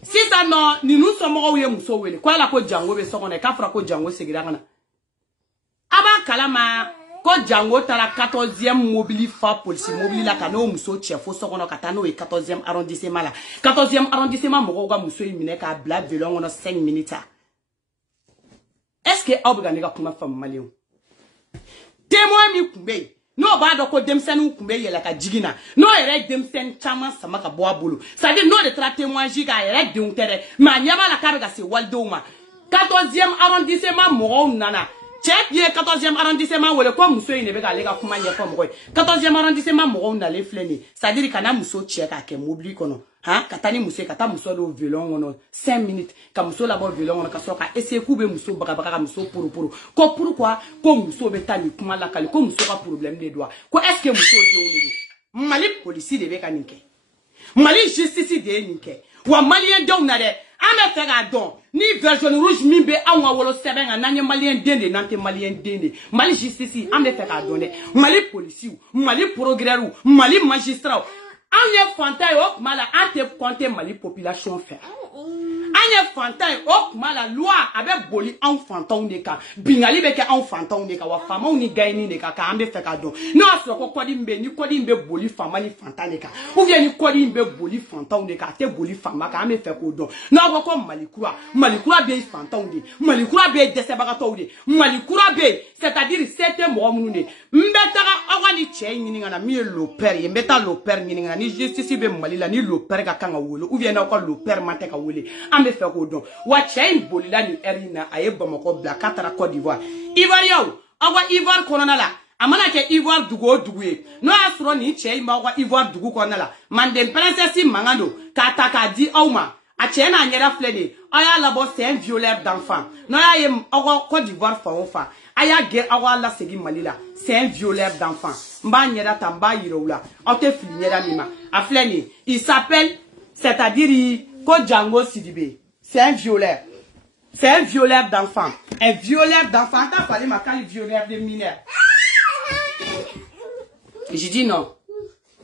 si ça non ni nous sommes au muso wele ko la ko jango be sokono ka fra ko jango segira kana aba kalama ko jango tara 14e mobili fa police mobili la kana o muso chefo sokono katano e 14e arrondissement la 14e arrondissement mo ga muso yimine ka bla velon ono 5 minutes. Est-ce que Aubganiga kuma femme malien? Témoin mi kumbe. No ba do ko demsenu kumbe yela ka jigina. No ere demsen chama sama ka boa bolo. Ça dit no de tra témoin jiga ere de untere. Ma nyaba la ka ga se waldoma. 14e arrondissement mo nana. Check ye 14e arrondissement wole ko muso ine be ga lega kuma nye ko mo. 14e arrondissement mo na le fleni. Ça dit kana muso check ake mobili kono. Ha katani muso kata muso do violon ono 5 minutes ka muso la bo violon ono ka soka ese ku be muso baka ka muso puru ko pourquoi ko muso be tani kuma la kali ko muso ka problème de doigt ko est-ce que muso de ono Mali police de be kaninke Mali justice de ninke wa malien don na de ame fe ga don ni version rouge mi be anwa wolo seben na nye malien dende nante malien dende Mali justice ame fe ga don de Mali police Mali progrès Mali magistrat Anye fanta yo mala ate compter Mali population fait. Anye ye fantan o kuma la loi avec boli en fantan de ka bingali be ke en fantan de ka wa fama ni gaini de ka ka ambe fe ka don no aso ko kodi mbe ni kodi mbe boli fama ni fantan de ka ou bien ni kodi mbe boli fantan de ka te boli fama ka ambe fe ko don no ko malikura be fantan de malikura be desebagato de malikura be c'est-à-dire c'était mo munune mbetara awani che nyini ngana mi lo père ye mbeta lo père nyini ngana ni justice be malila ni lo père ka kanga wolo ou bien na ko lo père mate ka wole ambe fe ko don wa che bolila ni erina aye bamako bla katara Côte d'Ivoire Ivoire yaw awa Ivoire konona la amana ke Ivoire dugo duguye no asro ni che ma wa Ivoire dugu konona la mande princesse mangando kata ka di awma a che na nyera flede aya labo c'est un violeur d'enfant no ya ye awa Côte d'Ivoire fa ofa aya ge awa la segi malila c'est un violeur d'enfant mba nyera tamba yiroula ote fili nyera mima a fleni il s'appelle c'est-à-dire ko Django Sidibé c'est un violeur. C'est un violeur d'enfants. Un violeur d'enfants. T'as parlé ma cali violeur de mineurs. J'ai dit non.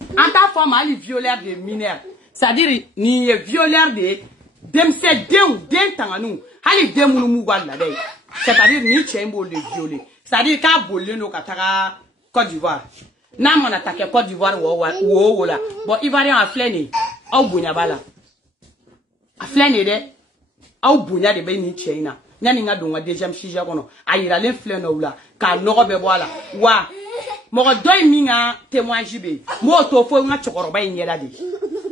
En ta forme, elle est violeur de mineurs. C'est-à-dire, ni violeur de demse den tanganou. Elle est demounou la day. C'est-à-dire, ni tchembo le violer. C'est-à-dire, quand bolé no katara Côte d'Ivoire. N'a mon attaqué Côte d'Ivoire ou là. Bon, Ivoirien a fléné. Au Bougnabala. A fléné de. Au bunya de be ni China nyani nga donga deuxième sujet kono ayira len fleno wula ka nogo be bola wa mo doy mi nga témoignage be mo to fo nga chokoroba yela de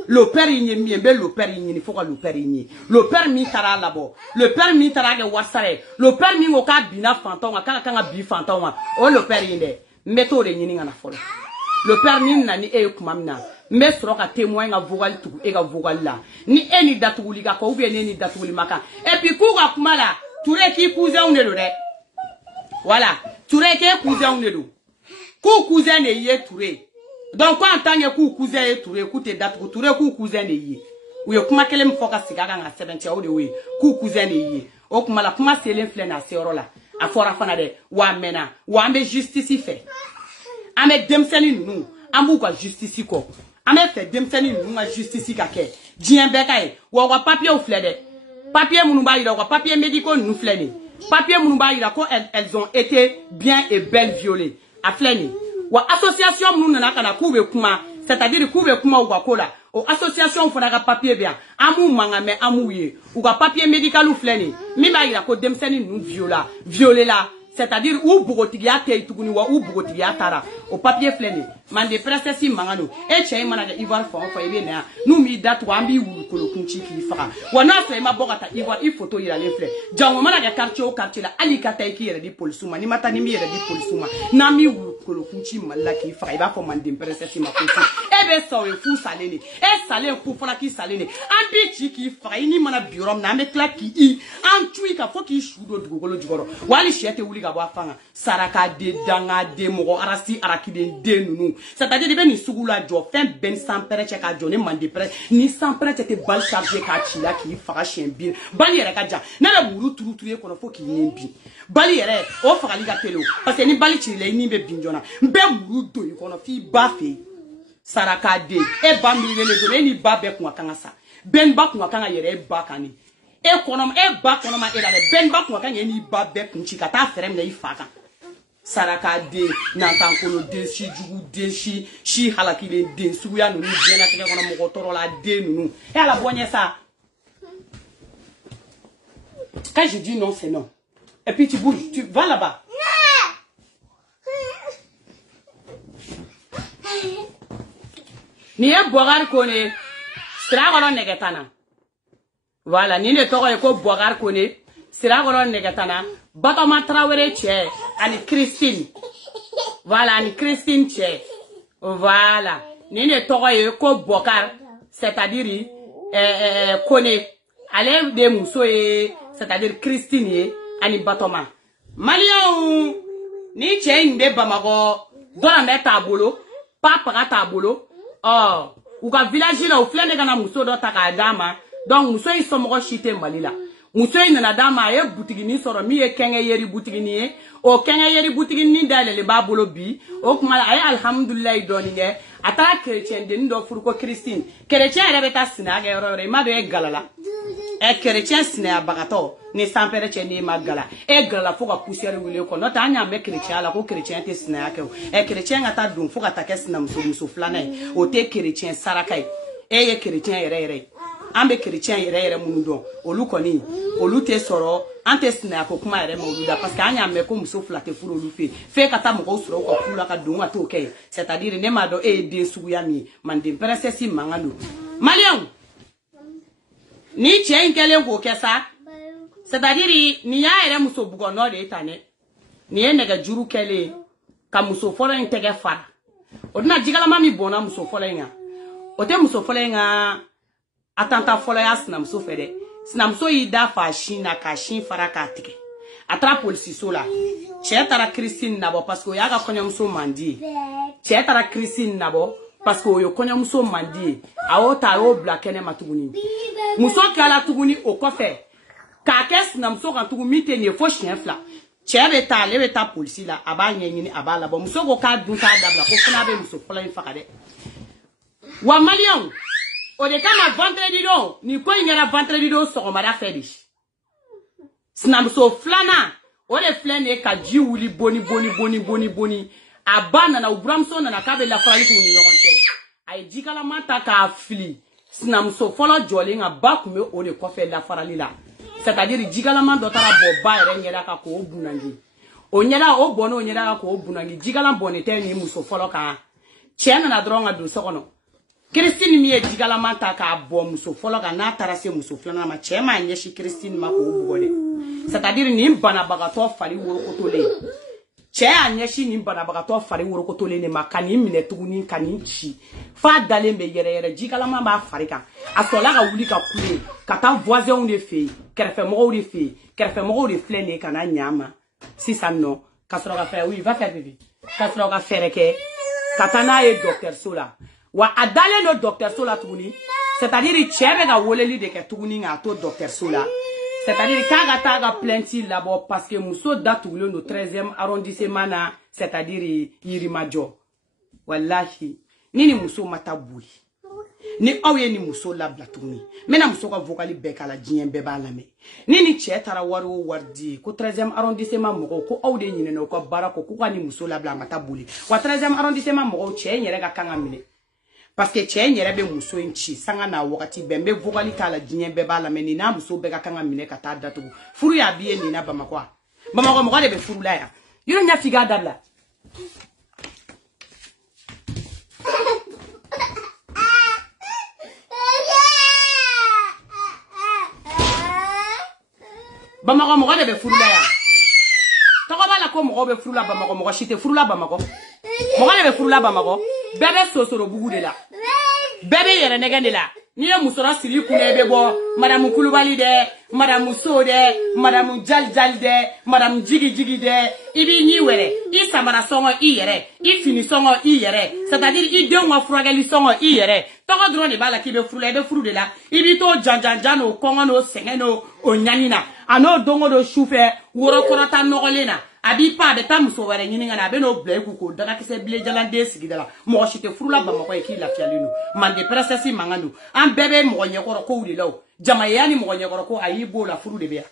le père yini mi be le père yini fo ka le père yini le père mi tara labo le père mi tara ge wasare le père mi ngo ka bina fanton ka ka bi fanton o le père yinde meto de yini nga na folo le père mi nani e kumamna me soro ka témoin nga vocal tugu e ga vocal la ni eni datuguli ka ko ou bien ni datuguli maka et puis ku ga kuma la touré ki cousin ne lo de voilà touré ki cousin ne lo ku cousin ne yé touré donc en tant que ku cousin yé touré ku te datugu touré ku cousin ne yé ou ye kuma kele mfoka siga ka nga 70 o de we ku cousin ne yé o kuma la kuma selen fle na sero la a fora fana de wa mena wa ambe justice fait ame demseni nu amu ka justice ko ame fait demseni nu nga justice ka ke dien beka e wa papier ou flede papier munu ba ira wa papier médicaux nu flene papier munu ba ira ko elles ont été bien et belles violées a flene wa association munu na kana ku be kuma c'est-à-dire ku be kuma wa kola o association fona ka papier bien amu mangame amu ye ou ka papier médical ou flene mi ba ira ko demseni nu violer la c'est-à-dire ou bogotigia te tuguni wa ou bogotigia tara au papier flene mande princesse mangano e chey managa Ivoire fa ebe na nu mi datu ambi wulu kolo kunchi ki fara wana so e ma bogata Ivoire il photo ira le fle jango managa quartier o quartier la ali katay ki yere di polisuma ni mata ni mi yere di polisuma na mi wulu kolo kunchi malla ki fara iba ko mande princesse ma kunchi ebe so e fu salene e sale fu fara ki salene ambi chi ki fara ni mana birom na me kla ki i an tui ka fo ki shudo dugolo jigoro wali shete wuli ga ba fanga saraka de danga de mo arasi arakide de nunu c'est-à-dire de ni sugula jo fin ben sans pere che ka jo ne mande pere ni sans pere che te bal charger ka chila ki fara chien bin bali yere ka ja na la buru turu turu ko no fo ki nyembi bali yere o fara li ga telo parce que ni bali chile ni be binjona mbe buru do yi ko no fi ba fe saraka de e ba mi le do ni ba be ko kanga sa ben ba ko kanga yere ba kani e konom e ba konoma e la ben ba ko kanga ni ba be kunchi ka ta frem le ifaka saraka de nantan kono de shi jugu de shi halaki le de suya nunu jena teke kono mo toro la de nunu et à la bonne ça quand je dis non c'est non et puis tu bouges tu vas là-bas ni e bogar kone stra kono negetana voilà ni ne toko e ko bogar kone stra kono negetana Batoma Traoré Tché, ani Christine. Voilà, ani Christine Tché. Voilà. Nene Togoye ko Bokar, c'est-à-dire, Kone. Allez de Moussoye, c'est-à-dire Christine, ani Batoma. Malien, ni Tché inde Bamago, dans la tabolo, papa tabolo. Oh, ou ka village là, ou flène gana Mousso dans ta dama, donc Moussoye somro chite malila. Muso ina dama ye boutique ni soro mi ye kenge yeri boutique ni e o kenge yeri boutique ni dale le babolo bi o kuma ay alhamdulillah doni nge ata chrétien de ndo furuko Christine chrétien rebe ta sina ge rore ma de galala e chrétien sine abagato ni sampere che ni magala e gala fo ka poussière wule ko no ta nya me chrétien la ko chrétien te sine ake e chrétien ata dum fo ka ta kesina muso flane o te chrétien sarakai e ye chrétien yere ambe chrétien yere munudo olu koni olu te soro ante sine akokuma yere moluda parce que anya me ko muso flate furo lu fe kata mo ko soro ko kula ka dunga to ke c'est-à-dire ne ma do e de suya mi mande princesse mangalo malion ni chen kele go kesa c'est-à-dire ni ya yere muso bugo no de tane ni e nega juru kele ka muso folo intege fara odina jigala mami bona muso folo nga o te muso folo nga atanta folo ya sinamso fede sinamso yi da fa shina ka shin fara ka tike atra polisi sola che tara Christine nabo parce que ya ga konyamso mandi che tara Christine nabo parce que yo konyamso mandi awo ta yo blakene matuguni muso kala tuguni o kofe ka kes sinamso kan tugu mite ni fo chien fla che be ta polisi la aba nyeni aba la bo muso go ka dun ka dabla ko funa be muso folo in fakade wa malion o de kama vendredi do ni ko ngera vendredi do so ko mara fedi sinamso flana o de flane ka ji wuli boni abana na ubramso na ka be la frali ko ni yonte ay jikala mata ka fili sinamso folo jole nga bakume o de ko fe la farali la c'est-à-dire jikala man do tara bo ba ere ngera ka ko bunangi o nyera o bono o nyera ka ko bunangi jikala bonete ni muso folo ka chena na dronga do so kono Christine mi e jigala manta ka bo muso folo ka na tarase muso flana ma chema nyeshi Christine ma ko bugole c'est-à-dire ni bana bagato fali woro kotole che anyeshi ni bana bagato fali woro kotole ne makani mine tuguni kani chi fa dale me yere jigala ma ba farika asola ka wuli ka kule kata voisin de fe kerefe mo de fe kerefe mo de flene kana nyama si ça non kasoro ka faire oui va faire bébé kasoro ka faire ke katana e docteur Sola wa adale no docteur Sola tuguni c'est-à-dire chebe ga woleli de ke tuguni nga to docteur Sola c'est-à-dire kaga taga plainte là-bas parce que muso datugule no 13e arrondissement na c'est-à-dire Yirimajo wallahi nini muso matabui ni awye ni muso labla tuguni mena muso ka vocali bekala jien beba lame nini che tara waro wardi ko 13e arrondissement mo ko awde nyine no ko barako ko ni muso labla matabuli wa 13e arrondissement mo che nyere ga kanga mine parce que che nyere be muso nchi sanga na wakati bembe vocali kala jien beba lame ni na muso bega kanga mine kata datu furu ya biye ni na bamako mo de be furu la ya yiro nya figa dabla Bamako mo de be furula ya to ko bala ko mo be furula Bamako mo shite furula Bamako mo de be furula Bamako bebe sosoro bugu de la bebe yere negande la ni e musora siri kune be bo madame Kulubali de madame So de madame Jaljal de madame Jigi de ibi ni were I samara songo I yere I fini songo I yere c'est-à-dire I de mo frogali songo I yere to ko drone bala ki be furula be furu de la ibi to janjanjano kongo no sengeno o nyanina ano dongo do choufe woro korata nogolena abi pa be tamuso were nyini ngana be no bleku ko daga kise ble jalande sigidala mo shite furula Bamako e ki la fialino mande princesse mangando am bebe mo nyekoro ko wudi law jamayani mo nyekoro ko ayibo la furu de be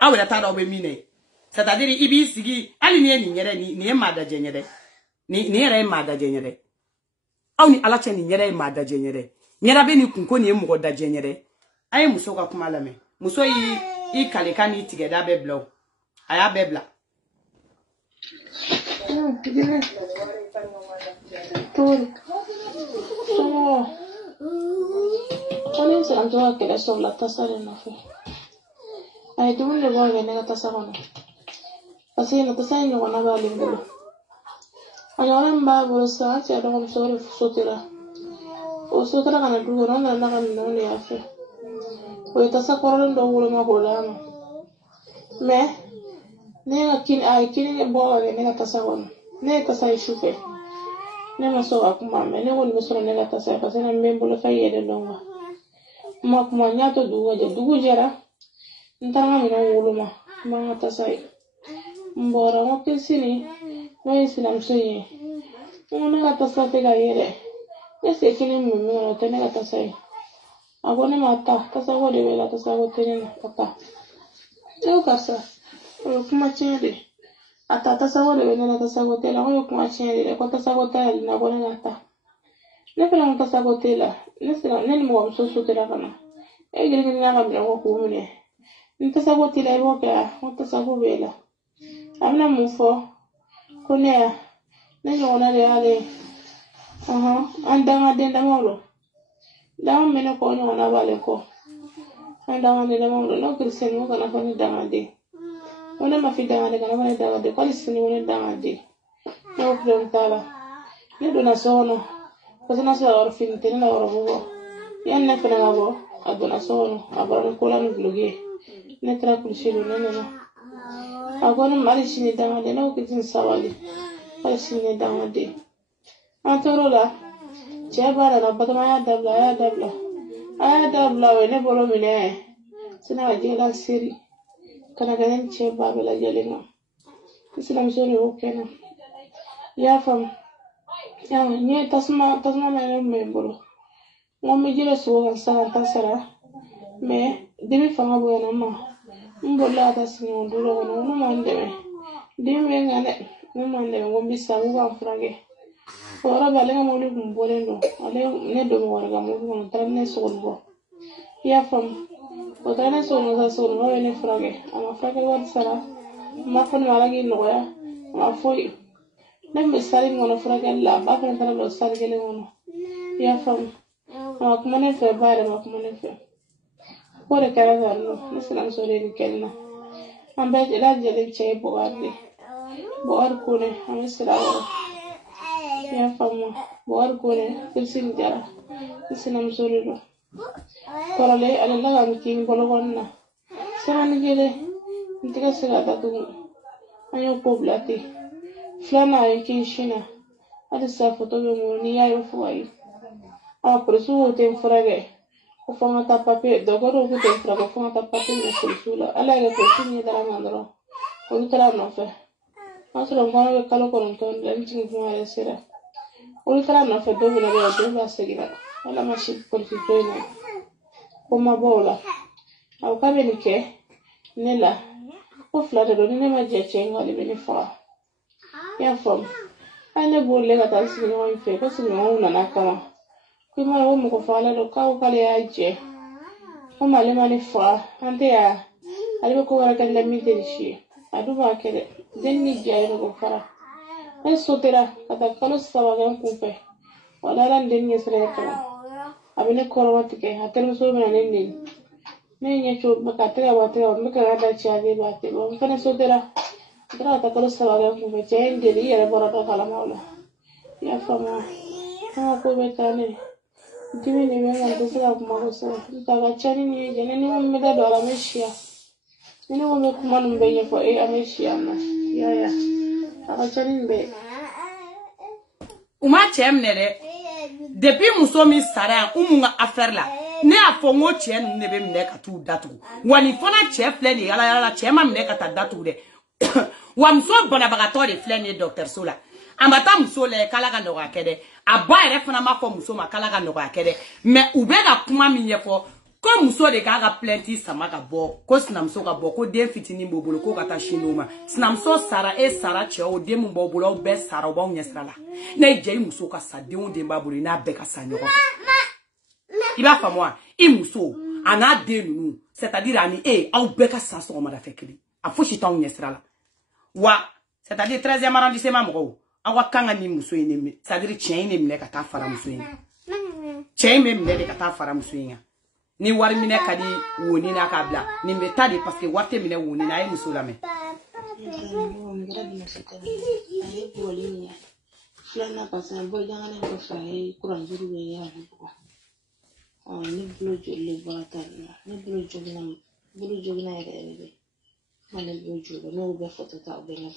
awela ta do be mine c'est-à-dire ibi sigi ali ni nyere ni mada jenyede ni yere mada jenyede aw ni ala cheni nyere mada jenyede nyera be ni kunko ni mo da jenyede ay muso ka kuma lame muso I kalekani tigeda be blow aya bebla Kone se antoa que la sola tasa de no fe. Ay tu le voy a venir a tasa con. Así no tasa ni con nada lindo. Ahora va por sa se ro con sobre sotira. O sotira kana du ro na na kan no le afe. O tasa corren do wuro ma bolama. Me ne kin ay kin e bo ga ne tasa con. Ne tasa shufe. Ne ma so akuma me ne woni so ne tasa parce na me bolo fa yede longa. Ma kuma nyato dugu jera ntanga mina wuluma ma tasai mbora mo pesini no isina msoye ono ga tasa pega yere ese kini mummi no tene ga tasai Agone mata tasago de vela tasago tenena papa. Eu kasa. Kuma chende. Ata tasago de vela tasago tela ko kuma chende ko tasago tela na gone nata. Ne pela tasago tela. Ne sera ne mo so so tela kana. E gele na ga bla ko kumune. Ni tasago tela e bo ka, o tasago vela. Amna mufo. Kone ne yona de ale. Andanga de ndamolo. Dama mene ko nyona vale ko. Andanga de ndamolo no Christian mo kana fani danga de. Ona ma fi danga de kana fani danga de. Kwali sini wona danga de. No problem tala. Ne dona sono. Kasi na sa or fin tene na or bugo. Yan ne fana ngabo. Adona sono. Abara ko la ngluge. Ne tra kulshiro ne ne. Agora mari sini danga de no kitin sawali. Kwali sini danga de. Antorola. Chabara na batama ya dabla. Aya dabla we ne bolo mine. Sina jela siri. Kana ganen cheba bela jelena. Sina msori okena. Ya fam. Ya nye tasma na ne bolo. Ngome jira suwa sara tasara. Me demi fanga boya na ma. Mbola tasini nduro no mandeme. Demi ngane no mandeme ngombi sabu ka frage. Ora balenga moli kumbolendo ale ne do mo warga mo ko tanne solbo ya fam o tanne solbo ne frage ama frage wat sara ma fon malagi noya ma foi ne me sari ngono frage la ba kan tan lo sari gele ngono ya fam ma ko ne fe bare ma ko ne fe ore kala garno ne salam sore ni kelna ambe la jele che boarde boar ko ne am sira ya fama boar ko ne kilsin jara sinam soriro korale alalla gam king bologonna sanan gele ndiga sega datu ayo poblati flana yake shina ada sa foto be mo ni ayo fuai a presu te frage ko fanga ta pape dogoro ko te frage ko fanga ta pape no sulsula ala ga ko tinni dara mandro ko tara no fe asro ngano be kalo ko non ton dan tin fuma ya sera ultra no fe do na be do seguira ala mashi por si toina como bola au kabe ni ke nela o flata do ne ma je chenga le bene fa ya fam ane bolle ga ta si no fe ko si no na na kama kuma o mo ko fala do ka o kale ya je o male male fa ante ya ale ko wara kan le mi de shi adu ba kele den ni je ko fara sotera kata kalo sabagan kupe wala ran den ni sere to abine korowati ke hatel so bena nen ne nya cho bakate ga wate o me ka da chaje bate bo kana sotera dra ta kalo sabagan kupe chen de ri era borata kala mawla ya fama ha ko betane dimi ne me ngal dosra kuma ko sere ta ga chani ni jene ni mo me da do ala meshia ni mo me kuma no be ye fo e ameshia na ya Be. Uma chem nere depuis muso mi sara umunga affaire la ne a fongo chen ne be mne ka tu datu wani fona chef le ni yala chema mne ka ta datu de wa muso bona bagato de fle ni docteur Sola amata muso le kala ka no ka kede aba ere fona ma fo muso ma kala ka no ka kede mais ube ka kuma mi ye fo ko muso de ka plenty sama ka bo ko sinamso ka bo ko den fitini bobolo ko kata shinoma sinamso sara sara che o dem bobolo be sara ba unyesra la na je muso ka sa de on de babolo na be ka sa nyoko iba fa moi i muso ana de nu c'est-à-dire ani au be ka sa so ma da fekeli a fo shi ta unyesra la wa c'est-à-dire 13e arrondissement mo awa kanga ni muso ine c'est-à-dire chien ine mne ka ta fara muso ine chien me mne de ka ta fara muso ine ni wari mine kadi woni na kabla ni metadi parce que warte mine woni na yi muso la me flana pasa bo jangana ko fa e kuran juru be ya ko ni blo jole bata ni blo jogna ere mane blo jole no be photo ta be na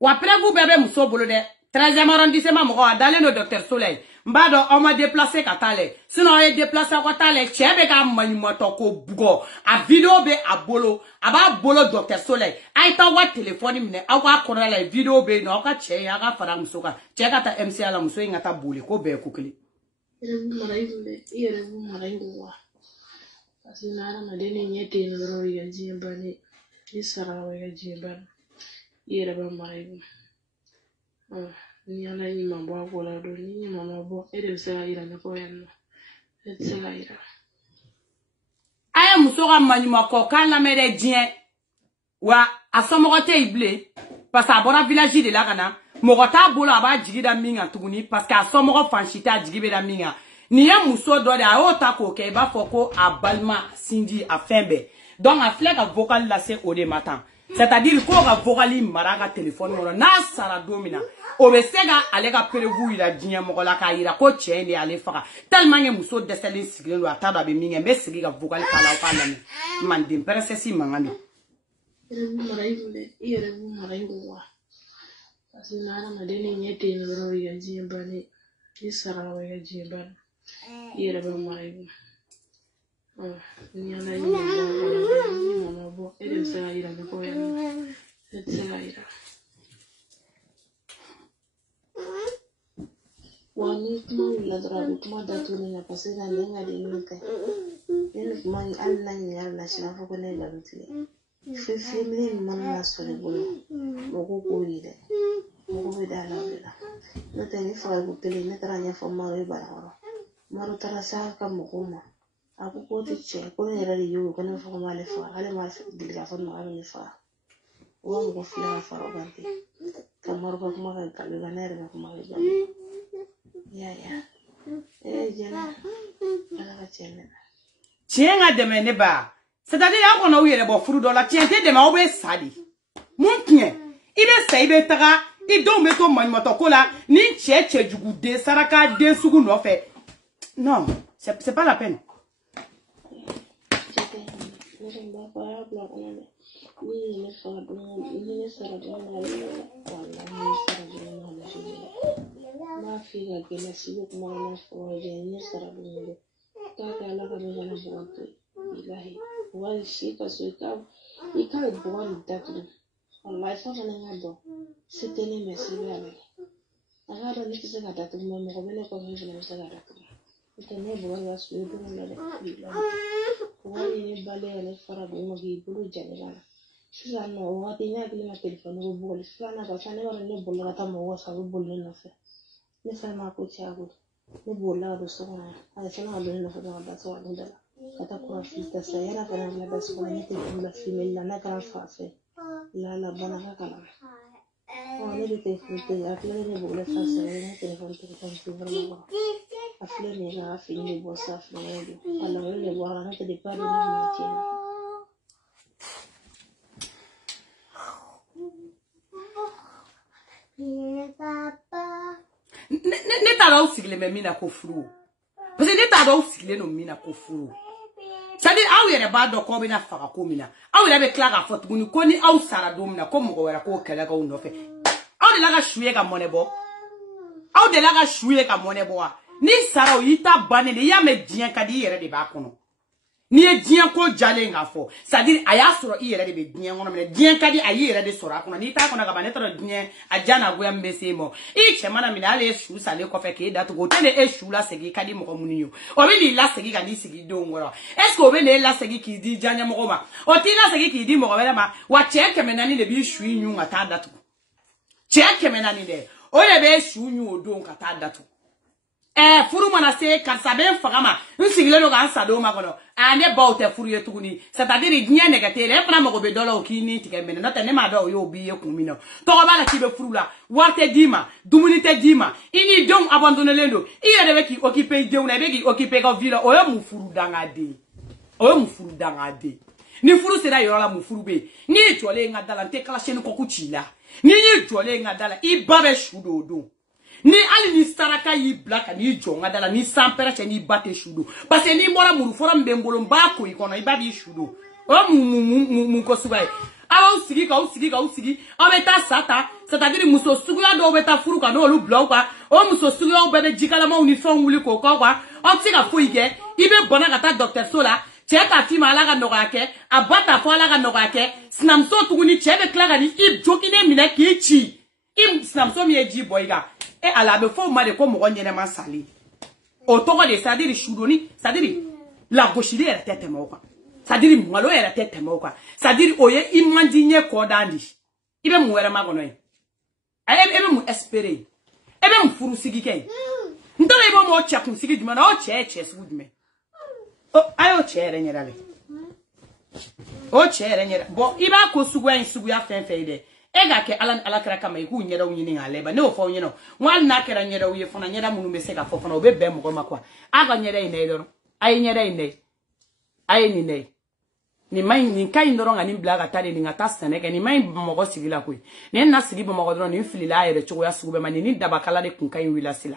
wa prevu bebe muso bolo de 13e arrondissement mo dalé no docteur Soleil mbado on m'a déplacé katale sinon on est déplacé à katale chebe ka manimoto ko bugo a vidéo be a bolo aba bolo docteur Soleil aita wa téléphone mine awa kona la vidéo be no ka che ya ka fara musoka che ka ta MC ala muso ingata bole ko be ko kili Aya musoga manyuma ko kala mere dien wa asomogote ible parce que abona village de la kana mogota bolo aba jigida minga tuguni parce que asomogo fanchita jigibe da minga ni ya muso do de ayota ko ke ba foko abalma sindi afembe donc a flek a vocal la c'est au de matin c'est-à-dire ko ga vocali maraga téléphone wala na sara domina obesega alega perevu ila dinya mogola ka ira ko cheni ale faka tellement nge muso desele sigile lo atada be minga be sigiga vocal kala o kala ni mandi persesi mangani Wani kuma ladra kuma da tuni na pasira nenga de nuka. Nene kuma alla ni alla shina foko ne la rutile. Fifimli manna sole bolo. Moko ko yide. Moko be da la bela. Nete ni fa ko pele ne tara nya fo maro bara. Maro tara sa ka moko ma. Aku ko ti che ko ne ra yu ko ne fo ma le fa. Ale ma dilga fo ma le fa. Wa ko fila fa ro banti. Kamar ko kuma ka le ga ne ra ko ma ga. Ya. Jena. Ala chenne. Tienga deme ne ba. C'est-à-dire ya kono uyere bo furu do la tiente deme obe sadi. Mon tien. Ibe sa ibe taga i do me to man motokola ni cheche jugu de saraka de sugu no fait. Non, c'est pas la peine. Ma figlia che la si vede come una foglia, non sarà lungo. Tata la camisa non vuole. Ilahi, vuoi sì, così i cavi buoni da tu. Allah fa non è do. Se te ne messi bene. Agora ne che sa da tu, ma mo bene ko mi non sa da tu. Te ne vuoi la su do non la ilahi. Vuoi ne bale ne fara do mo gi bulu jale. Sisa no, wa ti ne che ma telefono go bolu. Sisa na ka ne ora ne bolu ta mo wa sa go bolu na fe. Ne fa ma ko chago ne bolla do so na ala sana do ne fa da so da la kata ko fita sa yana kana la da so ne te la femella na kana fa fe la bana ka kala o ne te fute ya fle ne bolla fa sa ne telefon te vraiment a fle ne ga fini bo sa fle ne ala ne bo ara ne te de pa do ne tiena Papa. Ne ta do sigle me mina ko furu. Parce que ne ta do sigle no mina ko furu. C'est-à-dire aw yere ba do ko be na faka ko mina. Aw yere be klara fotu ni ko ni aw sara do mina ko mo wera ko kala ko no fe. Aw de la ga shuye ka monebo. Aw de la ga shuye ka monebo. Ni sara o yita bane ni ya me dien ka di yere de ba kono. Ni e dien ko jale nga fo. C'est-à-dire aya soro i yere de be dien wono me dien ka di ayi yere de soro kono. Ni ta kono ga bane tro dien ajana go yambe se mo. I chemana mi na le shu sale ko fe ke da to go tene e shu la segi ka di mo ko muniyo. O be ni la segi ka ni segi do ngoro. Est-ce que o be ne la segi ki di janya mo ko ma. O ti la segi ki di mo ko be ma. Wa cheke menani le bi shu nyu ngata da to. Cheke menani de. O le be shu nyu odo ngata da to. Furu mana se karsa ben fagama nsigile no ga sado ma kono ane baute furu yetuguni c'est-à-dire gnye negative e fana mo be dolo kini tike mena no tane ma do yo bi e kumino to ba la kibe furu la warte dima dumunite dima ini dom abandonner lendo iye de ki occuper de una be ki occuper ko villa o mu furu dangade ni furu sera yo la mu furu be ni jole ngadala te kala shenu ko kuchila ni jole ngadala i babe shudo do ni ali ni saraka yi blaka ni jonga dala ni sampera che ni bate shudo parce que ni mora muru fora mbembolo mbako ikono ibabi shudo o mu ko sugai awa usigi obeta sata c'est-à-dire muso suga do beta furuka no lu bloka o muso suga o bebe jikala ma uniform wuli ko kwa o tika foike ibe bona kata docteur sola cheka fima ala ga nogake abata fo ala ga nogake snamso tuguni chebe klaga ni ib jokine mine kichi im snamso mi eji boyga e ala be fo ma de ko mo nyene ma sali O togo de c'est-à-dire choudoni, c'est-à-dire la gauche est tête moka. C'est-à-dire malo est tête moka. C'est-à-dire oye imandigne kodandi. Ibe muere magono. Ebe mu espérer. Ebe mu furu sigike. Ndole ebe mo check mu sigi duma na o che sudme. O ayo che renyerale. O che renyera. Bo iba ko sugu ya fenfeide. Ega ke ala kra kama iku nyera unyini ngaleba ne ofo nyino wal na kra nyera uye fona nyera munu mesega fofona obebe mo makwa aga nyera ine do ay nyera ine ay ni ne ni mai ni kai ndoro ngani blaga tare ni ngata seneke ni mai mo sigila kwe ni na sigi bo mo do ni filila ayere chugo ya sugube mani ni dabakala de kun kai wila sila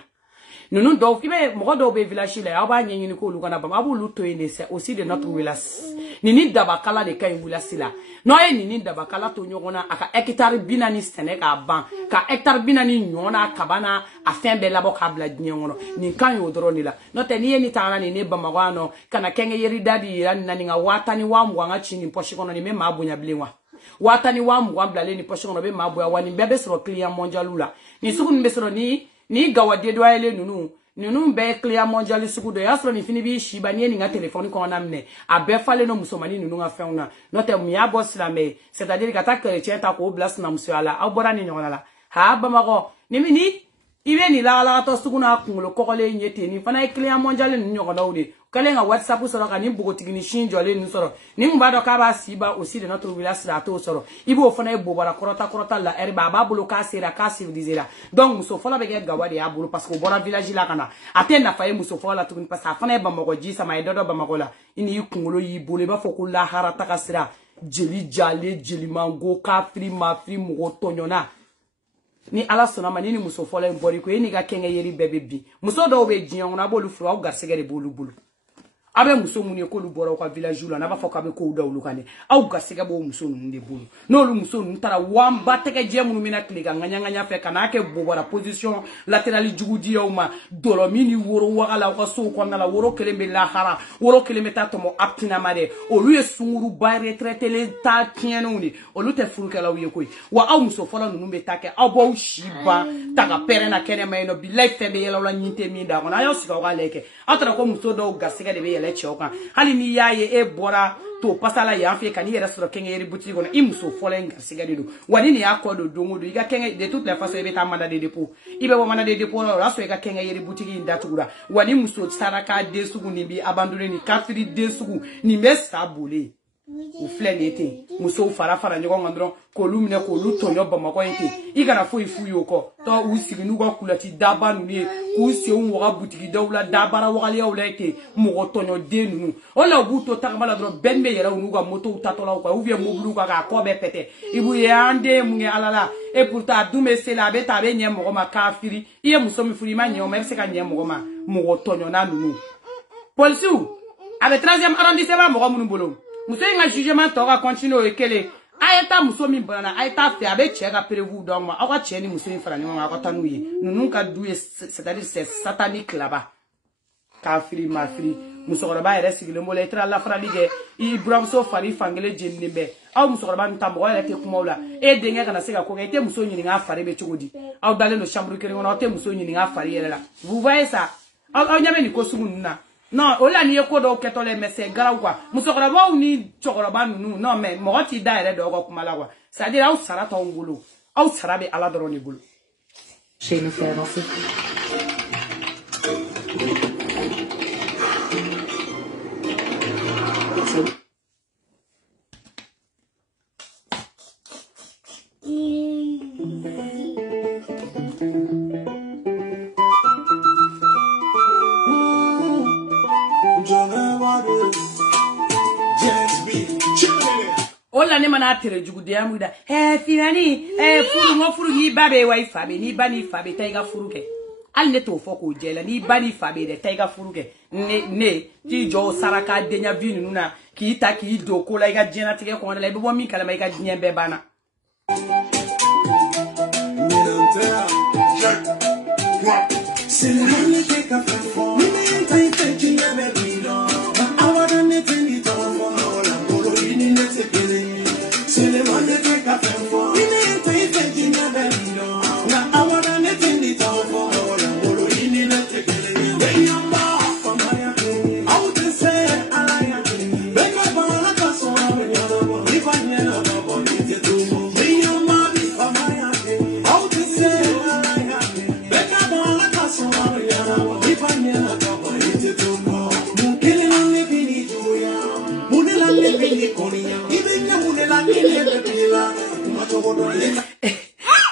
nunu do ibe mo do be village la aba nyenyi ni ko lugana ba abu luto ine se aussi de notre wilas ni dabakala de kai wila sila no e ni dabakala to nyogona aka hectare binani seneka ban ka hectare binani nyona kabana afin be labo kabla dinyono ni kan yo doro ni la no te ni ni tana ni bamagano kana kenge yeri dadi ya nani nga watani wa mwanga chini poshi kono ni me mabunya blinwa watani wa mwambla le ni poshi kono be mabuya wani bebe soro client mondialula ni suku ni besoro ni gawade do ele nunu be client mondial suku do yasro ni fini bi shiba ni nga téléphone ko namne abe fale no musomani nunu nga feuna no te mi abos la me c'est-à-dire ka ta chrétien ta ko blas na musala abora ni nyona la ha ba mago ni ibe ni la to suku na kungulo kokole nyete ni fana client mondial ni nyona udi kale nga WhatsApp soro ka ni bugo tigini shinjo le ni soro ni mbado ka ba siba aussi de notre village la to soro ibo fana bobara korota la erba ba bulu ka sera ka civilisera donc muso fola be get gawadi ya bulu parce que bora village la kana atenda faye muso fola tukuni parce que fana ba mago ji sama edodo ba magola ini kungulo yi bole ba foku la harata ka sera jeli jale jeli mango ka free ma free mugo tonyona ni ala sona manini muso fola mbori ko eni ga kenge yeri bebe bi muso do be jion na bolu fro au garsege de bolu abe muso muni ko lu boro kwa village la na ba foka be ko uda ulukane au gasega bo muso nde bulu no lu muso ntara wamba teke je munu mina kliga nganya fe kana ke bobora position latéral jugudi yoma dolomini woro wagala ko so ko ngala woro kelembe la khara woro kelembe ta tomo aptina mare o lu esunguru ba retraité le ta tienoni o lu te furuke la wiye koy wa au muso fola nunu be take abo shiba taka perena kene mayno bi life be yela la nyinte mi da na yo sika wa leke atra ko muso do gasega de be choka hali ni yaye e bora to pasala ya fe kan yere soro kenge yeri boutique on imuso folen sigadi do wani ni akodo dongo do iga kenge de toutes les façons e beta manda de dépôt ibe bo manda de dépôt la so iga kenge yeri boutique indatura wani muso saraka de sugu ni bi abandonner ni kafiri de sugu ni mesa bole u flenete muso fara nyogo ngandro ko lumine ko lutonyo bamako ente igana fo ifuyo ko to usigi nugo kulati daba nuni ku se un waga butigi dawla dabara wagali awleke mugo tonyo de nunu ola buto takmala dro benbe yera unuga moto utatola ko uvie moblu ka ko be pete ibu yande munge alala e pourtant dume se la beta be nye mugo makafiri iye muso mi furi ma nye o merse ka nye mugo ma mugo tonyo na nunu polisiu avec 3e arrondissement mugo munu bolo muso nga jugement to ga continue ekele ayeta muso mi bana ayeta fe abe chega prévu donc ma awa cheni muso mi frani ma ko tanuye nunu ka douye c'est-à-dire c'est satanique là-bas kafiri ma firi muso ko ba ere sigile mo letra la fralige I bramso fari fangele jennembe aw muso ko ba ntambo wala te kumola e denga kana sega ko ete muso nyini nga fari be chugodi aw dale no chambre kere ngona te muso nyini nga fari yela vous voyez ça aw nyame ni ko sugunna non ola ni eko do ketole messe garaw kwa musokora ba ni chokora ba nunu non mais mo ti daire do ko kumala kwa c'est à dire aw sarata ngulu aw sarabe ala doro ni bulu chez nous fait avancer. Ola ne mana tere jugu de amuda finani furu mo furu ni babe wa ifabe ni bani fabe taiga furuke al ne to foko jela ni bani fabe de taiga furuke ne ti jo saraka denya vinu nuna ki ta ki do ko la iga jena tike ko la be bo mi kala ma iga nyembe bana Now I wanna let it all for all.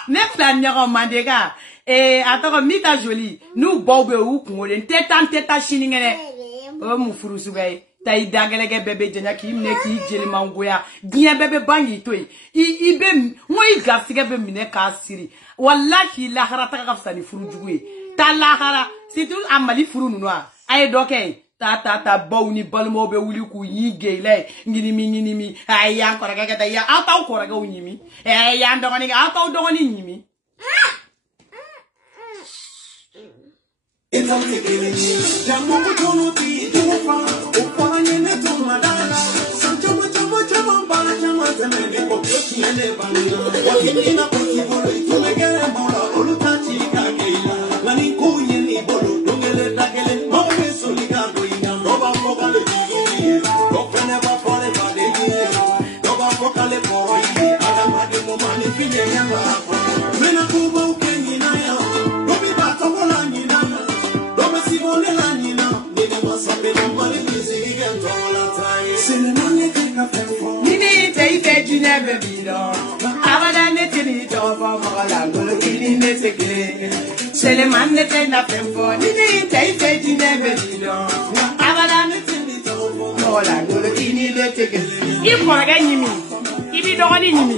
Nefla mandega atoko mita joli nous bobe ou kungole teta shiningene o mu furusu gay tay dagelege bebe jenya ki mne ki jeli mangoya bien bebe bangi toy I be moy gaftige be mine ka siri wallahi la harata ka fsani furu juguye ta la hara situ amali furu nunwa ay doke ta bawni balmo be wuli ku yige le ngini mi ay ya ko raga da ya ataw ko raga unyimi ya ndogoni ataw dogoni nyimi Nini te junior baby do abada nete ni to for mola golo kini nete kile sele man nete na pempo nini te junior baby do abada nete ni to for mola golo kini nete kile I ko ga nyimi ibi do ni nyimi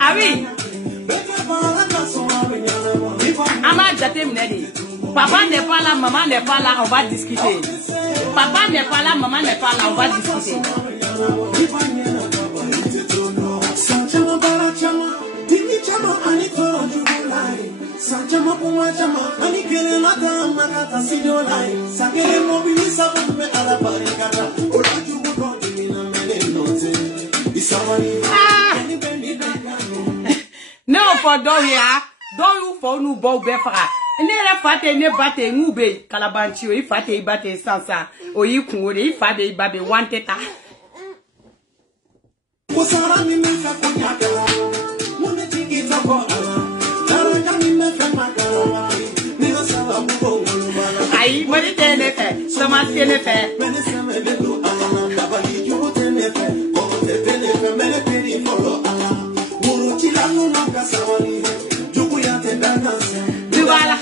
abi ama jate mnedi papa n'est pas là maman n'est pas là on va discuter papa n'est pas là maman n'est pas là on va discuter No for do here don't for no bow befra ne fate ne bate ngube kalabanchi o ifate ibate sansa o yikun o ifade ibabe wanteta Aïe, moi je t'ai fait, ça m'a fait. Voilà.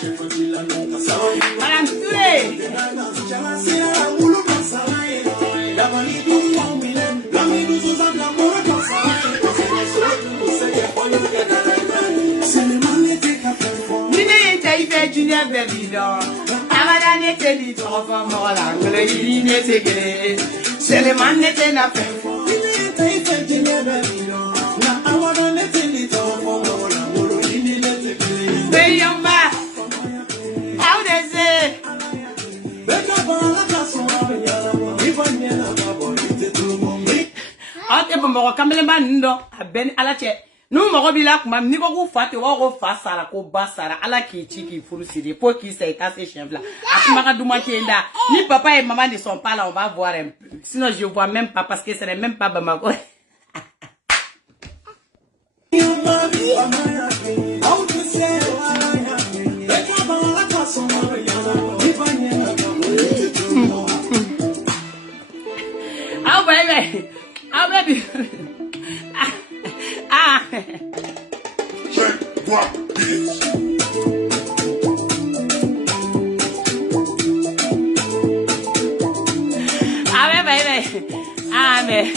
Madame Touré. Junior baby do abada nete ni to for mola ngolo yi nete gele sele man nete na pempo nete junior baby do na abada nete ni to for mola ngolo yi nete gele be yamba how they say beto bala kaso abanyala mo ifanyela babo itetu mo ate bomo kamele bando aben alache nous m'aurons bien là comme ni beaucoup fâté ou au face à la cobasara à la qui chiki furu sidi pour qui s'est cassé chien là akumaka dumatenda ni papa et maman ne sont pas là on va voir un peu sinon je vois même pas parce que ce n'est même pas Bamako. Ah baby, ah baby. Ah. Ah mais